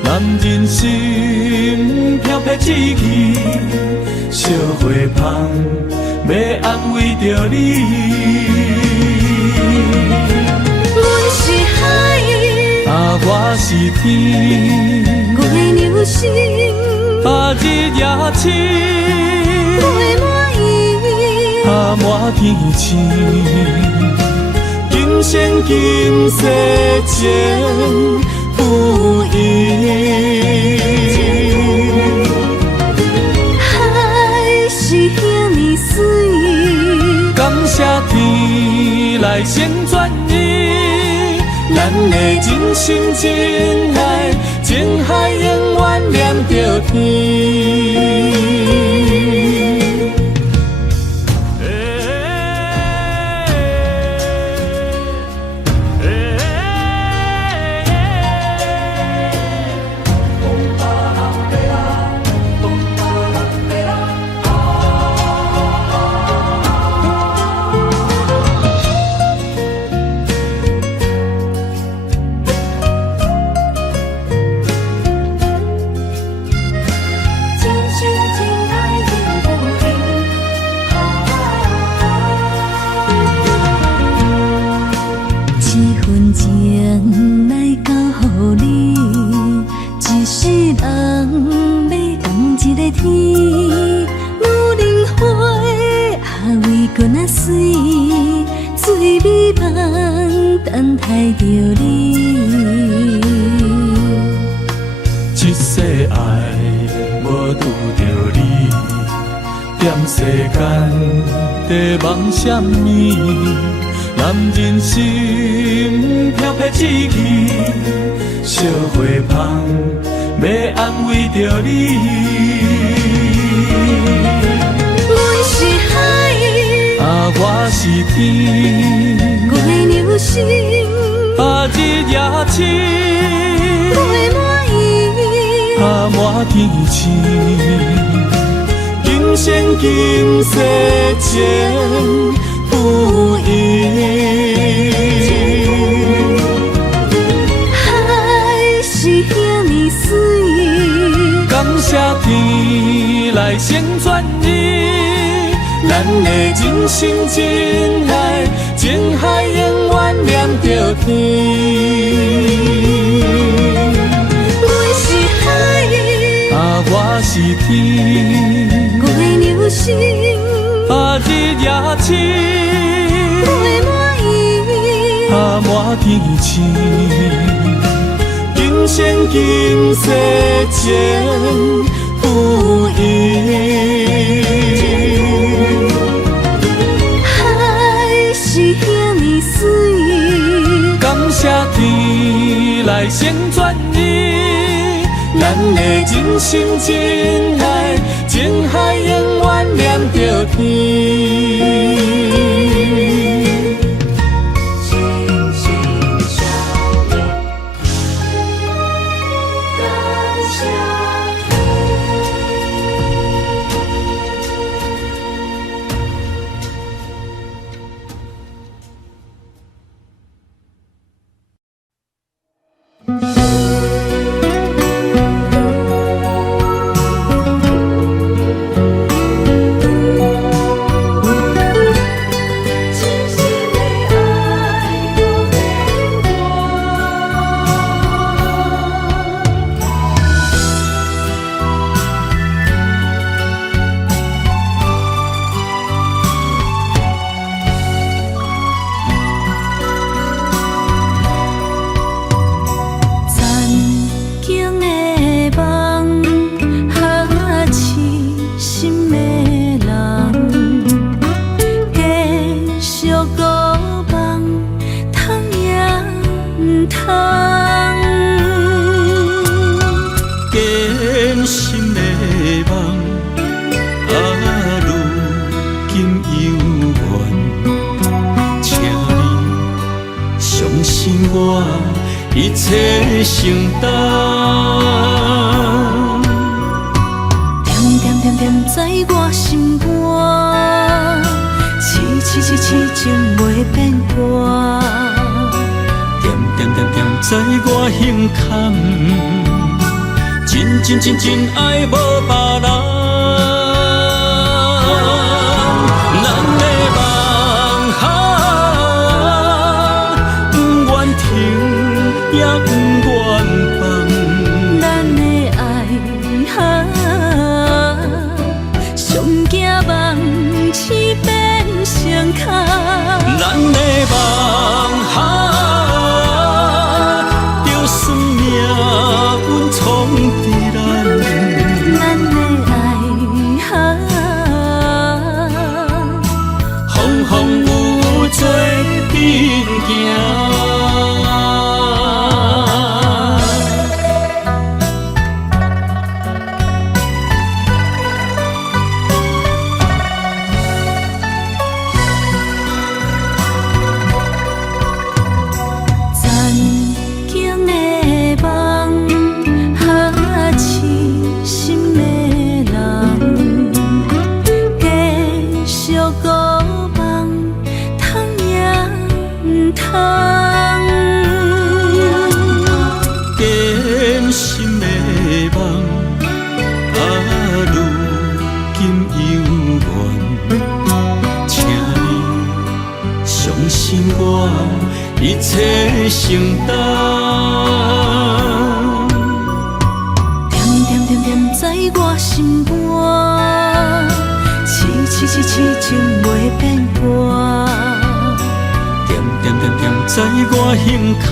男人心飘撇志气，烧花香要安慰着你。阮是海，我是天，月流星，日夜深，月满意，满天星。今生今世情不移，海是遐尼水，感谢天来成全伊，咱的真心真爱，情海永远连着天。世间在梦什么？男人心飘撇志气，小花香要安慰着你。阮是海，我是天，我的流星，日夜深，陪满伊，满天星。今生今世情不移。海是遐尼水，感谢天来成全你，咱的真心真爱，情海永远念着天。阮是海，我是天，我的流星，日夜深，陪满伊，满天星。今生今世情不移。海是遐尼水，感谢天来成全你，咱的真心真爱，情海永远念着天。一切承担，点点点点在我心肝，痴情袂变卦，点点点点在我胸坎，真爱无别人。咱的梦不愿停，也不愿放。咱的爱上惊梦痴变成空。咱的梦着算命运闯伫咱。咱的爱风风雨做阵行。一切承担，点点点点在我心肝，痴情袂变卦，点点点点在我胸坎，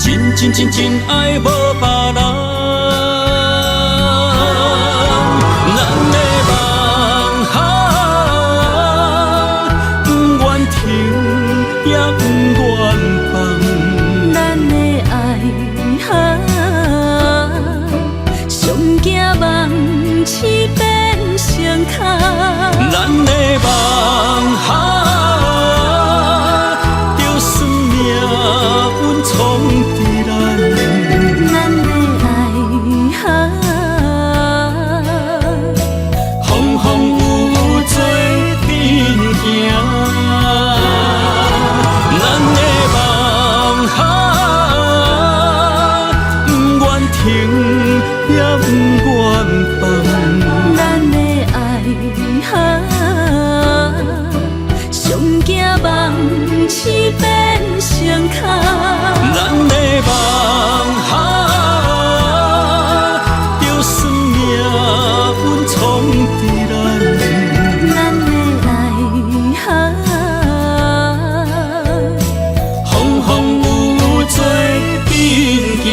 真爱无别人。咱的梦。惊梦醒变成空。咱的梦就算命运创治咱，咱的爱风风雨雨做阵行。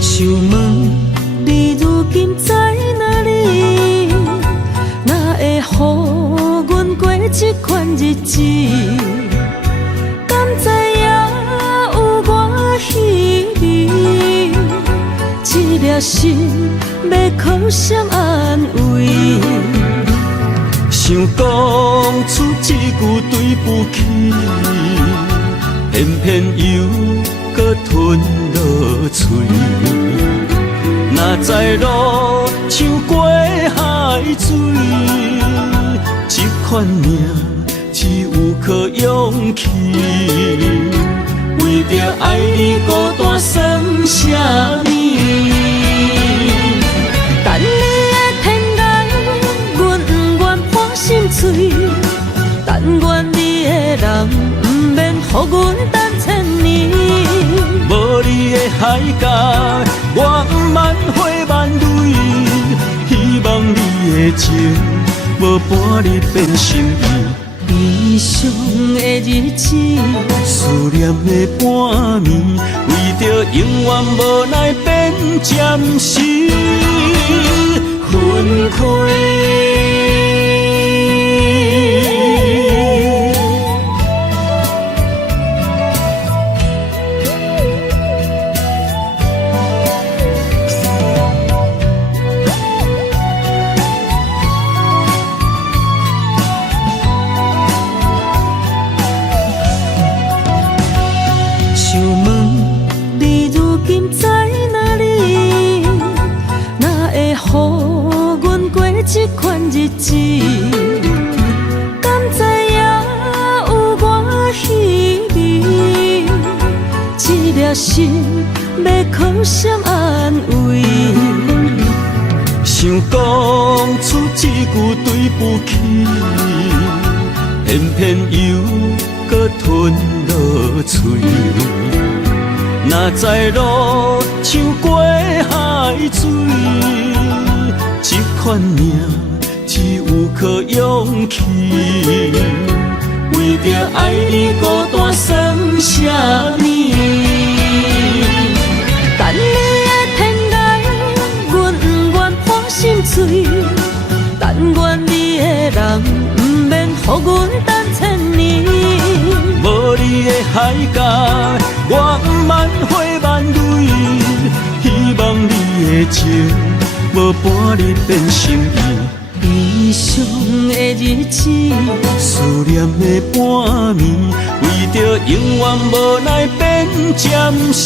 想问你如今在哪里？哪会予阮过这款日子？敢知影有我稀微？这粒心要靠谁安慰？想讲出一句对不起，偏偏又搁吞落嘴。若知路像过海水，这款命只有靠勇气。为着爱你孤单算什么？等你的天涯，阮不愿破心碎。但愿你的人不免予阮等千年。无你的海角，我万花万蕊。希望你的情，无半日变心意。悲伤的日子，思念的半暝，为着永远无奈变暂时分开。想问你如今在哪里？哪会予阮过这款日子？敢知影有我稀微？这粒心要靠谁安慰？想讲出一句对不起，偏偏又搁吞落嘴。若知路像过海水，这款命只有靠勇气。为着爱你孤单算什么？等你的天涯，阮不愿破心碎。但愿你的人不免予阮等千年。无你的海角，我万花万蕊。希望你的情，无半日变心意。悲伤的日子，思念的半暝，为着永远无奈变暂时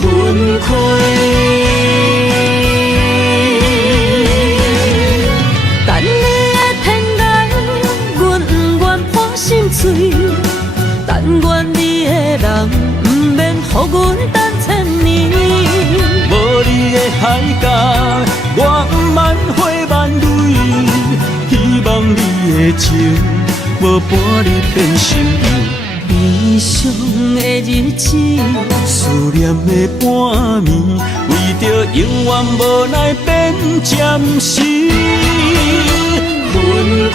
分开。等你的天涯，阮不愿破心碎。但愿你的人不免予阮等千年。无你的海角，我万花万蕊。希望你的情，无半日变心意。悲伤的日子，思念的半暝，为着永远无奈变暂时分开。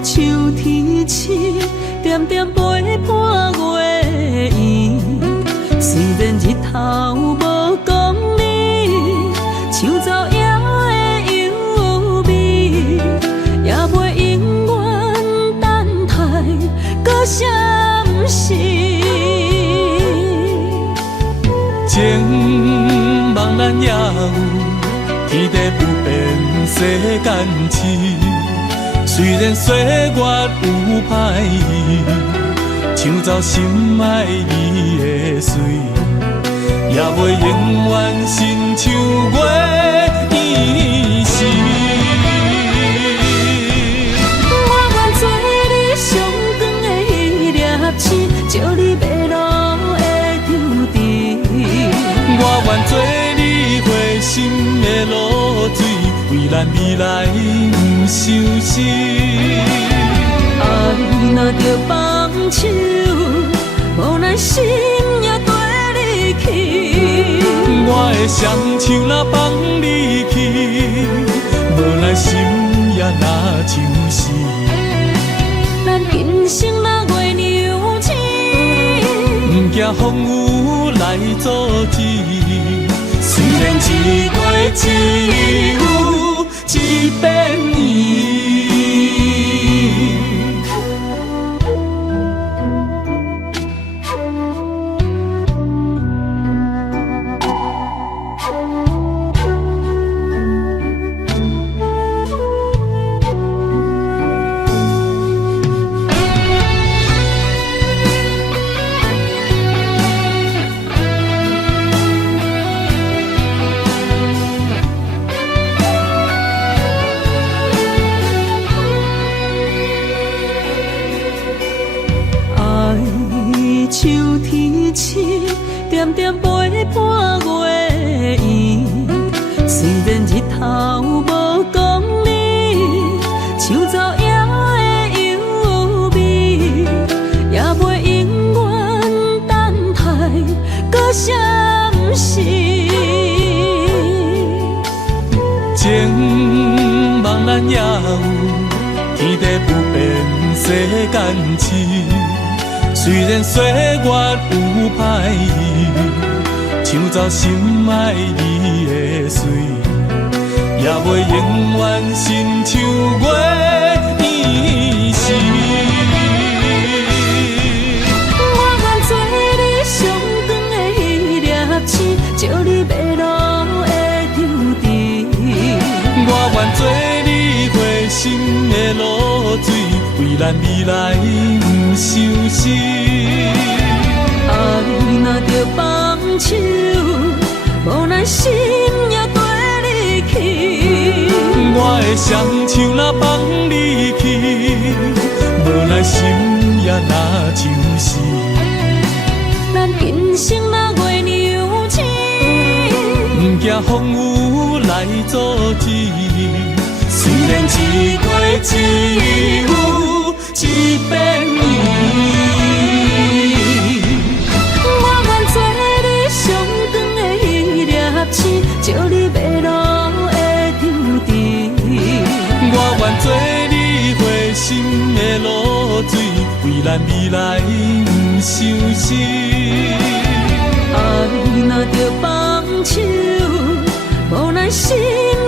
秋天醒，点点陪伴月圆。虽然日头无讲理，像走夜的幽味，也袂永远等待搁闪烁。情茫然也有，天地不变，世间痴。虽然岁月有歹意，抢走心爱伊的水，也袂永远亲像月依时。我愿做你上光的迄粒星，照你迷路的丢滴。我愿做你回心的露水，为咱未来不伤心。爱若着放手，无奈心也跟你去。我的双手若放你去，无奈心也若像死。咱今生若月娘星，不惊风雨来阻止。虽然一月只有一遍圆。秋天醒，点点陪伴月圆。虽然日头无讲理，像走夜的幽味，也袂永远等待搁闪烁。情茫然也有，天地不变，世间痴。虽然岁月有歹意，抢走心爱伊的水，也袂永远亲像月依时。我愿做你上光的迄粒星，照你迷路的丢滴。我愿做你回心的露水，为咱未来不伤心。爱若着放手，无奈心也跟你去。我的双手若放你去，无奈心也若像死。咱今生若月娘星，不惊风雨来阻止。虽然一月只有一遍圆。我愿做你上光的迄粒星，照你迷路的丢滴。我愿做你回心的露水，为咱未来不伤心。爱若着放手，无奈心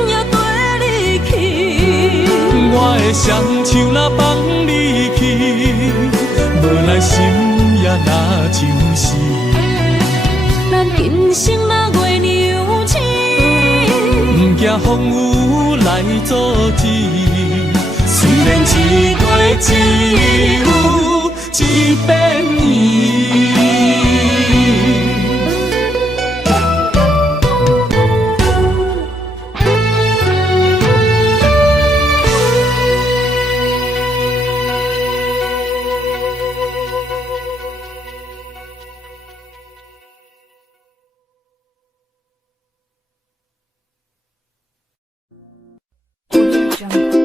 也跟你去。我的双手若放你去，无奈心也若像死。咱今生若月娘星，不惊风雨来阻止。虽然一月只有一遍圆。哦。